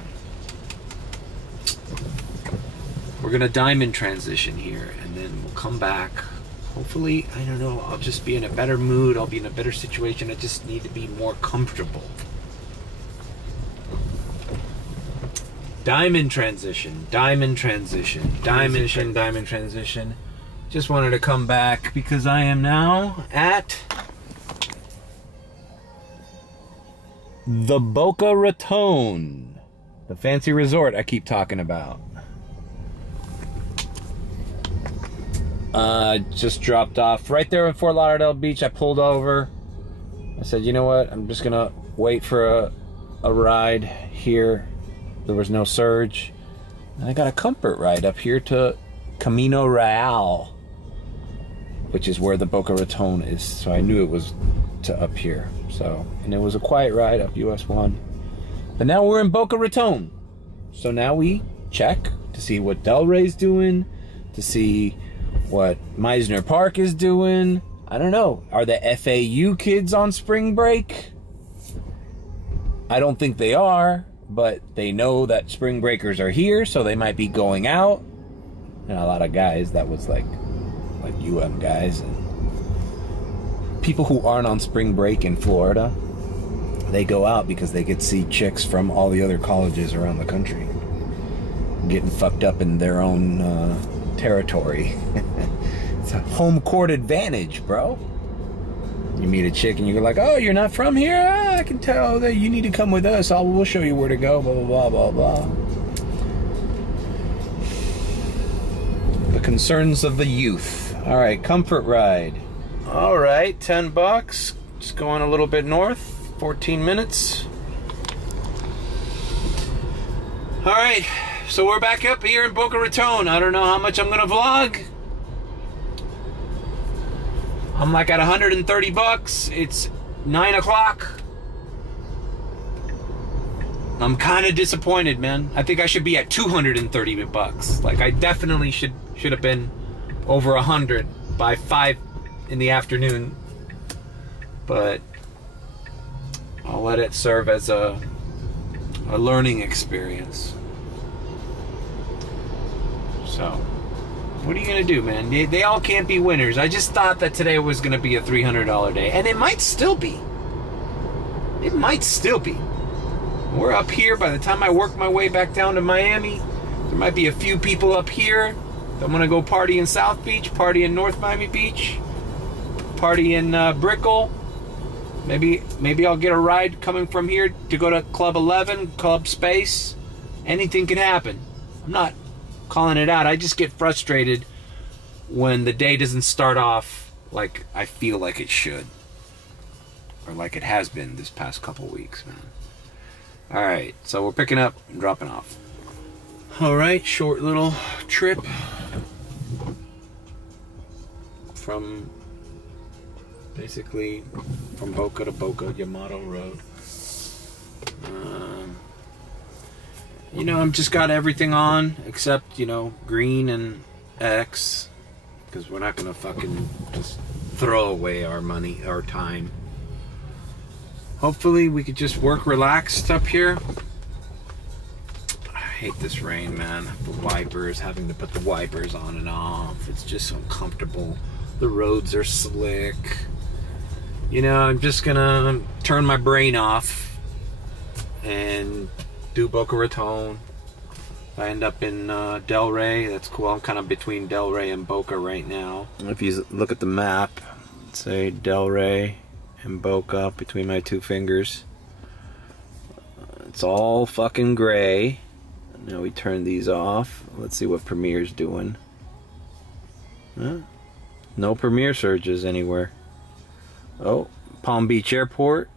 we're gonna diamond transition here, and then we'll come back. Hopefully, I don't know, I'll just be in a better mood. I'll be in a better situation. I just need to be more comfortable. Diamond transition, diamond transition, diamond transition. Just wanted to come back because I am now at the Boca Raton, the fancy resort I keep talking about. Just dropped off right there in Fort Lauderdale Beach. I pulled over. I said, you know what? I'm just gonna wait for a ride here. There was no surge. And I got a comfort ride up here to Camino Real, which is where the Boca Raton is. So I knew it was to up here. So, and it was a quiet ride up US 1. But now we're in Boca Raton. So now we check to see what Delray's doing, to see what Meisner Park is doing. I don't know. Are the FAU kids on spring break? I don't think they are, but they know that spring breakers are here, so they might be going out. And a lot of guys, that was like UM guys and people who aren't on spring break in Florida. They go out because they get to see chicks from all the other colleges around the country getting fucked up in their own territory. It's a home court advantage, bro. You meet a chick and you're like, oh, you're not from here? Ah, I can tell that you need to come with us. We'll show you where to go, blah, blah, blah, blah, blah. The concerns of the youth. All right, comfort ride. All right, $10. Just going a little bit north, 14 minutes. All right, so we're back up here in Boca Raton. I don't know how much I'm gonna vlog. I'm like at 130 bucks. It's 9 o'clock. I'm kind of disappointed, man. I think I should be at 230 bucks. Like, I definitely should have been over 100 by 5 in the afternoon. But I'll let it serve as a learning experience. So, what are you gonna do, man? They all can't be winners. I just thought that today was gonna be a $300 day, and it might still be. It might still be. We're up here. By the time I work my way back down to Miami, there might be a few people up here. I'm gonna go party in South Beach, party in North Miami Beach, party in Brickell. Maybe I'll get a ride coming from here to go to Club 11, Club Space. Anything can happen. I'm not calling it out. I just get frustrated when the day doesn't start off like I feel like it should, or like it has been this past couple weeks, man. All right, so we're picking up and dropping off. All right, short little trip from basically from Boca to Boca, Yamato Road. You know, I've just got everything on except, you know, green and X, because we're not gonna fucking just throw away our money, our time. Hopefully we could just work relaxed up here. I hate this rain, man. The wipers, having to put the wipers on and off. It's just uncomfortable. The roads are slick. You know, I'm just gonna turn my brain off and do Boca Raton. I end up in Delray, that's cool. I'm kind of between Delray and Boca right now. If you look at the map, say Delray and Boca between my two fingers. It's all fucking gray. Now we turn these off. Let's see what Premier's doing. Huh? No Premier surges anywhere. Oh, Palm Beach Airport.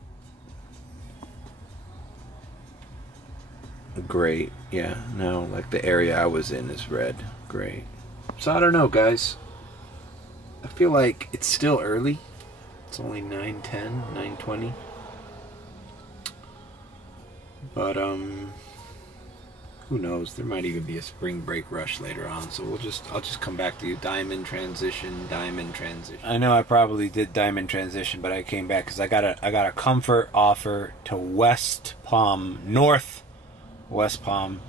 Great. Yeah, now like the area I was in is red. Great. So I don't know, guys. I feel like it's still early. It's only 9:10, 9:20. But who knows? There might even be a spring break rush later on. So I'll just come back to you. Diamond transition, diamond transition. I know I probably did diamond transition, but I came back because I got a comfort offer to West Palm, North West Palm,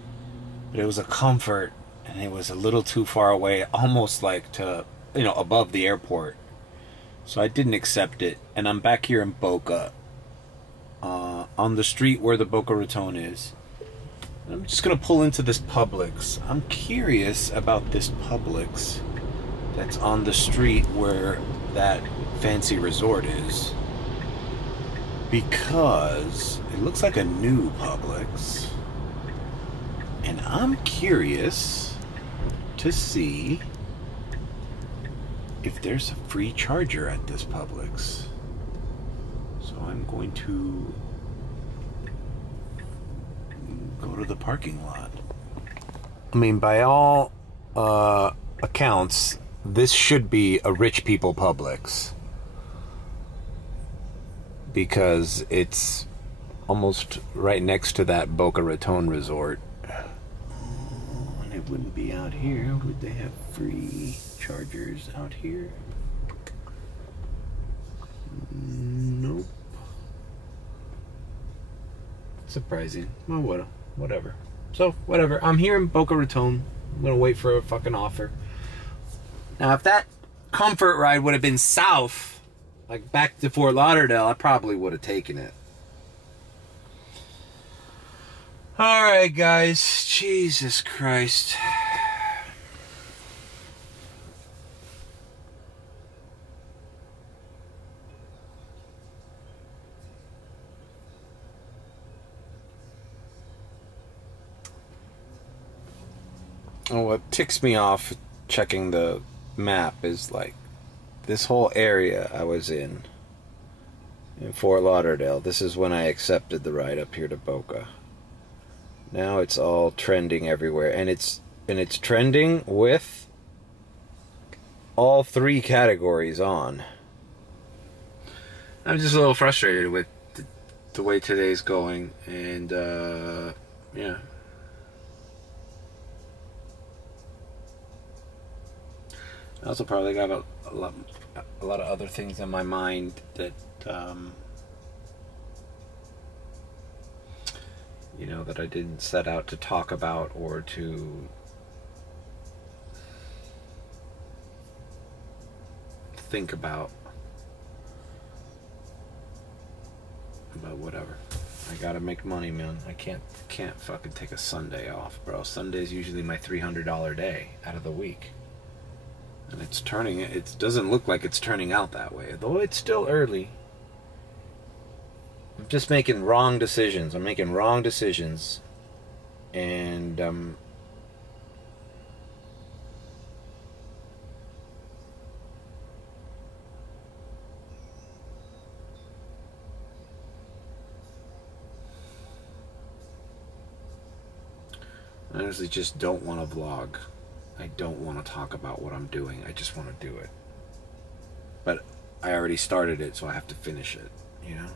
but it was a comfort and it was a little too far away, almost like to, you know, above the airport. So I didn't accept it, and I'm back here in Boca, on the street where the Boca Raton is. I'm just gonna pull into this Publix. I'm curious about this Publix that's on the street where that fancy resort is, because it looks like a new Publix. And I'm curious to see if there's a free charger at this Publix. So I'm going to go to the parking lot. I mean, by all accounts, this should be a rich people Publix, because it's almost right next to that Boca Raton resort. It wouldn't be out here. Would they have free chargers out here? Nope. Surprising. Well, whatever. So, whatever. I'm here in Boca Raton. I'm gonna wait for a fucking offer. Now, if that comfort ride would have been south, like back to Fort Lauderdale, I probably would have taken it. Alright, guys. Jesus Christ. Oh, what ticks me off checking the map is like this whole area I was in Fort Lauderdale. This is when I accepted the ride up here to Boca. Now it's all trending everywhere, and it's trending with all three categories on. I'm just a little frustrated with the way today's going, and yeah. I also probably got a lot of other things in my mind that you know, that I didn't set out to talk about or to think about. But whatever. I gotta make money, man. I can't fucking take a Sunday off, bro. Sunday's usually my $300 day out of the week. And it doesn't look like it's turning out that way, though it's still early. I'm just making wrong decisions. I'm making wrong decisions. And I honestly just don't want to vlog. I don't want to talk about what I'm doing. I just want to do it. But I already started it, so I have to finish it, you know?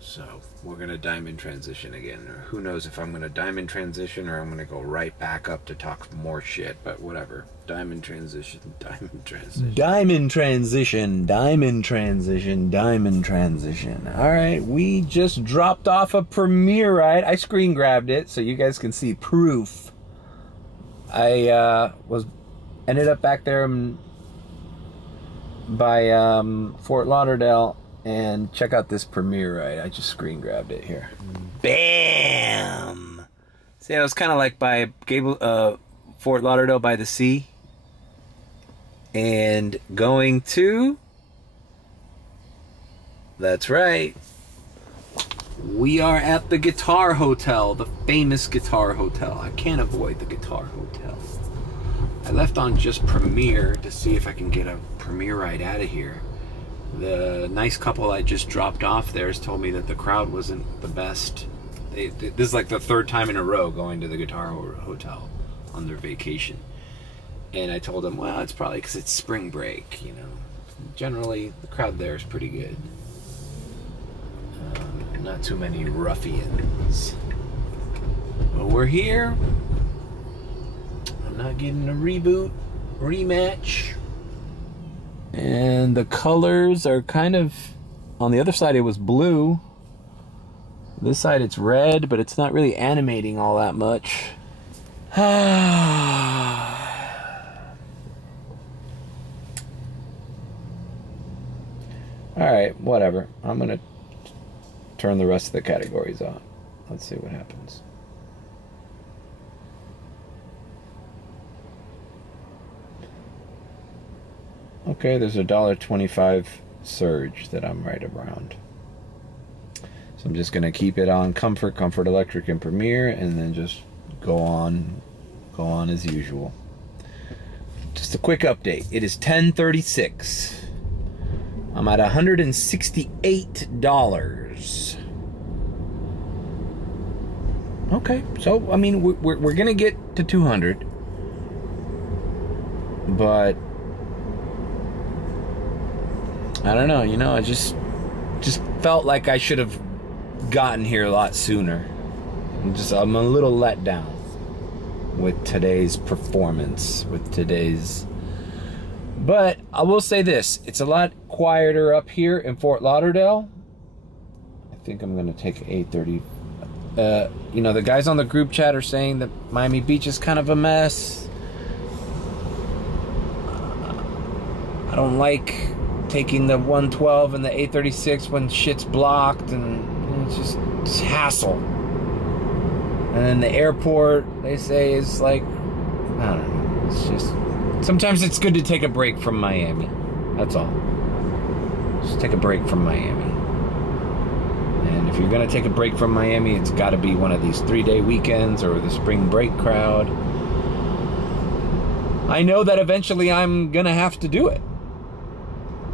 So we're going to diamond transition again. Or who knows if I'm going to diamond transition or I'm going to go right back up to talk more shit. But whatever. Diamond transition, diamond transition. Diamond transition, diamond transition, diamond transition. All right, we just dropped off a premiere ride. I screen grabbed it so you guys can see proof. I ended up back there by Fort Lauderdale. And check out this premiere ride. I just screen grabbed it here. Bam! See, I was kind of like by Fort Lauderdale by the sea. And going to... That's right. We are at the Guitar Hotel, the famous Guitar Hotel. I can't avoid the Guitar Hotel. I left on just Premier to see if I can get a Premier ride out of here. The nice couple I just dropped off there has told me that the crowd wasn't the best. This is like the third time in a row going to the Guitar Hotel on their vacation. And I told them, well, it's probably because it's spring break, you know. Generally, the crowd there is pretty good. Not too many ruffians. But we're here. I'm not getting a reboot, rematch. And the colors are kind of... On the other side it was blue. This side it's red, but it's not really animating all that much. Alright, whatever. I'm gonna turn the rest of the categories on. Let's see what happens. Okay, there's a $1.25 surge that I'm right around. So I'm just gonna keep it on Comfort, Comfort Electric, and Premier, and then just go on as usual. Just a quick update. It is 10:36. I'm at $168. Okay, so I mean we're gonna get to 200, but I don't know. You know, I just felt like I should have gotten here a lot sooner. I'm a little let down with today's performance, But I will say this, it's a lot quieter up here in Fort Lauderdale. I think I'm gonna take 8:30. You know, the guys on the group chat are saying that Miami Beach is kind of a mess. I don't like taking the 112 and the 836 when shit's blocked, and it's just hassle. And then the airport, they say, is like, I don't know, it's just... Sometimes it's good to take a break from Miami. That's all. Just take a break from Miami. And if you're going to take a break from Miami, it's got to be one of these 3-day weekends or the spring break crowd. I know that eventually I'm going to have to do it.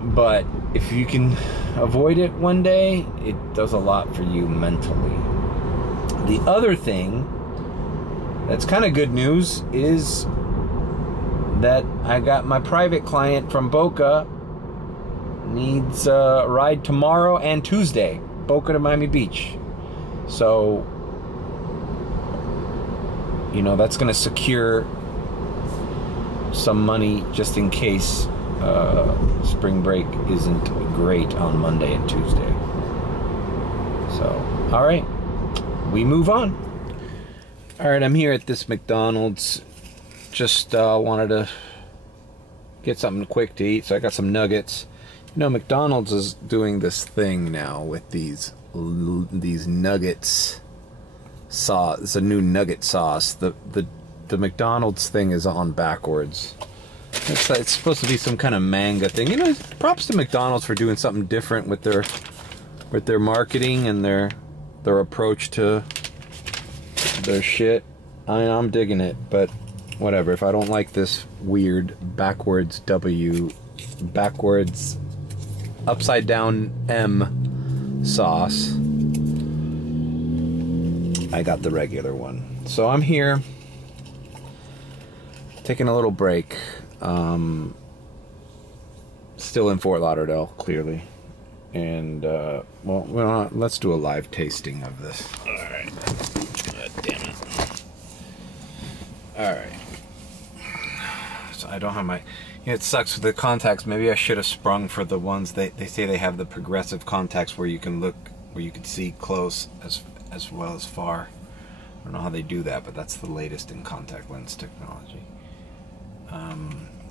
But if you can avoid it one day, it does a lot for you mentally. The other thing that's kind of good news is that I got my private client from Boca needs a ride tomorrow and Tuesday, Boca to Miami Beach. So, you know, that's going to secure some money just in case spring break isn't great on Monday and Tuesday. So, all right, we move on. All right, I'm here at this McDonald's. Just wanted to get something quick to eat, so I got some nuggets. You know, McDonald's is doing this thing now with these nuggets sauce. It's a new nugget sauce. The McDonald's thing is on backwards. It's supposed to be some kind of manga thing. You know, props to McDonald's for doing something different with their marketing and their approach to their shit. I mean, I'm digging it, but whatever. If I don't like this weird backwards upside down M sauce, I got the regular one. So I'm here taking a little break. Still in Fort Lauderdale, clearly. And well, let's do a live tasting of this. Alright. God damn it. Alright. So I don't have my... You know, it sucks with the contacts. Maybe I should have sprung for the ones they say they have the progressive contacts where you can look, where you can see close as well as far. I don't know how they do that, but that's the latest in contact lens technology.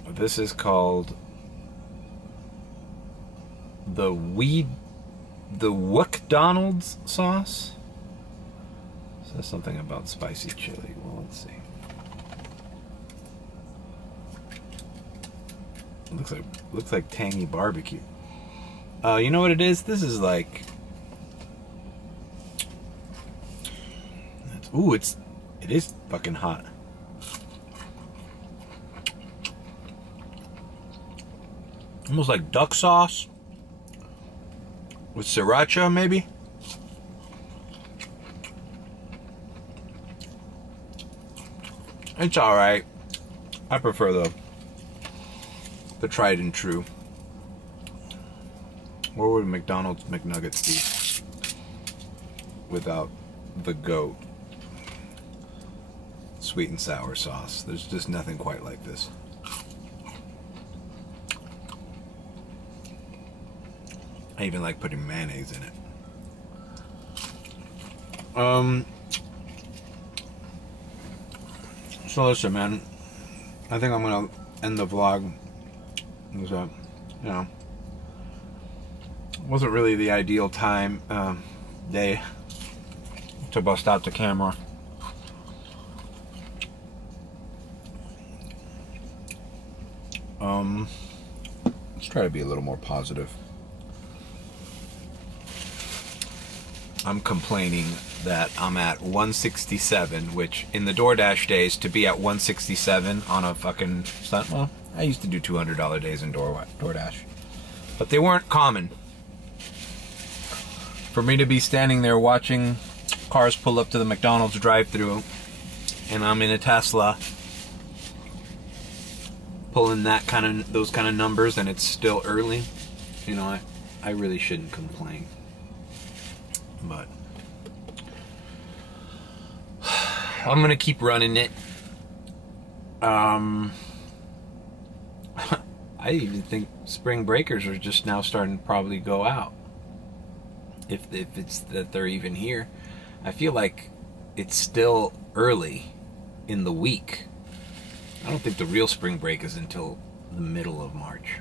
This is called the McDonald's sauce. Says something about spicy chili. Well, let's see. Looks like tangy barbecue. You know what it is? This is like. Ooh, it is fucking hot. Almost like duck sauce with sriracha, maybe. It's all right. I prefer the tried and true. What would McDonald's McNuggets be without the goat sweet and sour sauce? There's just nothing quite like this. I even like putting mayonnaise in it. So listen, man, I think I'm gonna end the vlog. It was wasn't really the ideal time, day to bust out the camera. Let's try to be a little more positive. I'm complaining that I'm at 167, which in the DoorDash days, to be at 167 on a fucking stunt, well, I used to do $200 days in DoorDash, but they weren't common. For me to be standing there watching cars pull up to the McDonald's drive-thru, and I'm in a Tesla, pulling those kind of numbers, and it's still early, you know, I really shouldn't complain. But I'm gonna keep running it. I even think spring breakers are just now starting to probably go out. If it's that they're even here. I feel like it's still early in the week. I don't think the real spring break is until the middle of March.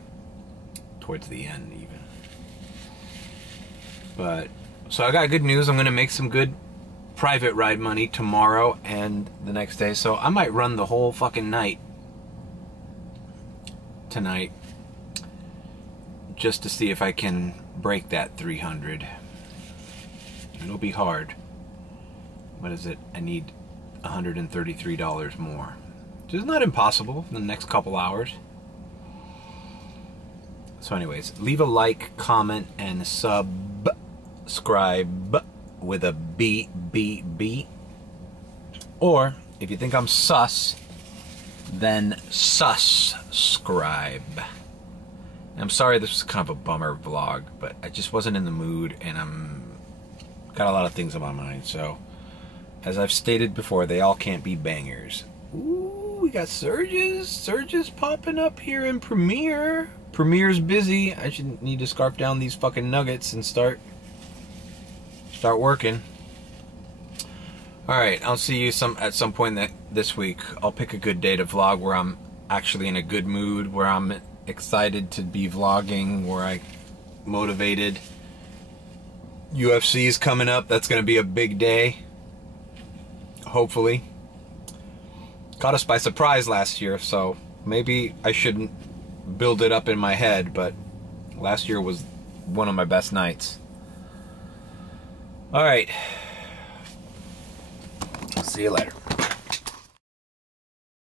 Towards the end even. But so I got good news. I'm going to make some good private ride money tomorrow and the next day. So I might run the whole fucking night tonight just to see if I can break that 300. It'll be hard. What is it? I need $133 more. Which is not impossible in the next couple hours. So anyways, leave a like, comment, and subscribe with a B. Or, if you think I'm sus, then subscribe. I'm sorry this was kind of a bummer vlog, but I just wasn't in the mood, and got a lot of things on my mind. So, as I've stated before, they all can't be bangers. Ooh, we got surges popping up here in Premiere. Premiere's busy. I should need to scarf down these fucking nuggets and start working. Alright, I'll see you at some point this week. I'll pick a good day to vlog where I'm actually in a good mood, where I'm excited to be vlogging, where I'm motivated. UFC's coming up. That's going to be a big day. Hopefully. Caught us by surprise last year, so maybe I shouldn't build it up in my head, but last year was one of my best nights. Alright. See you later.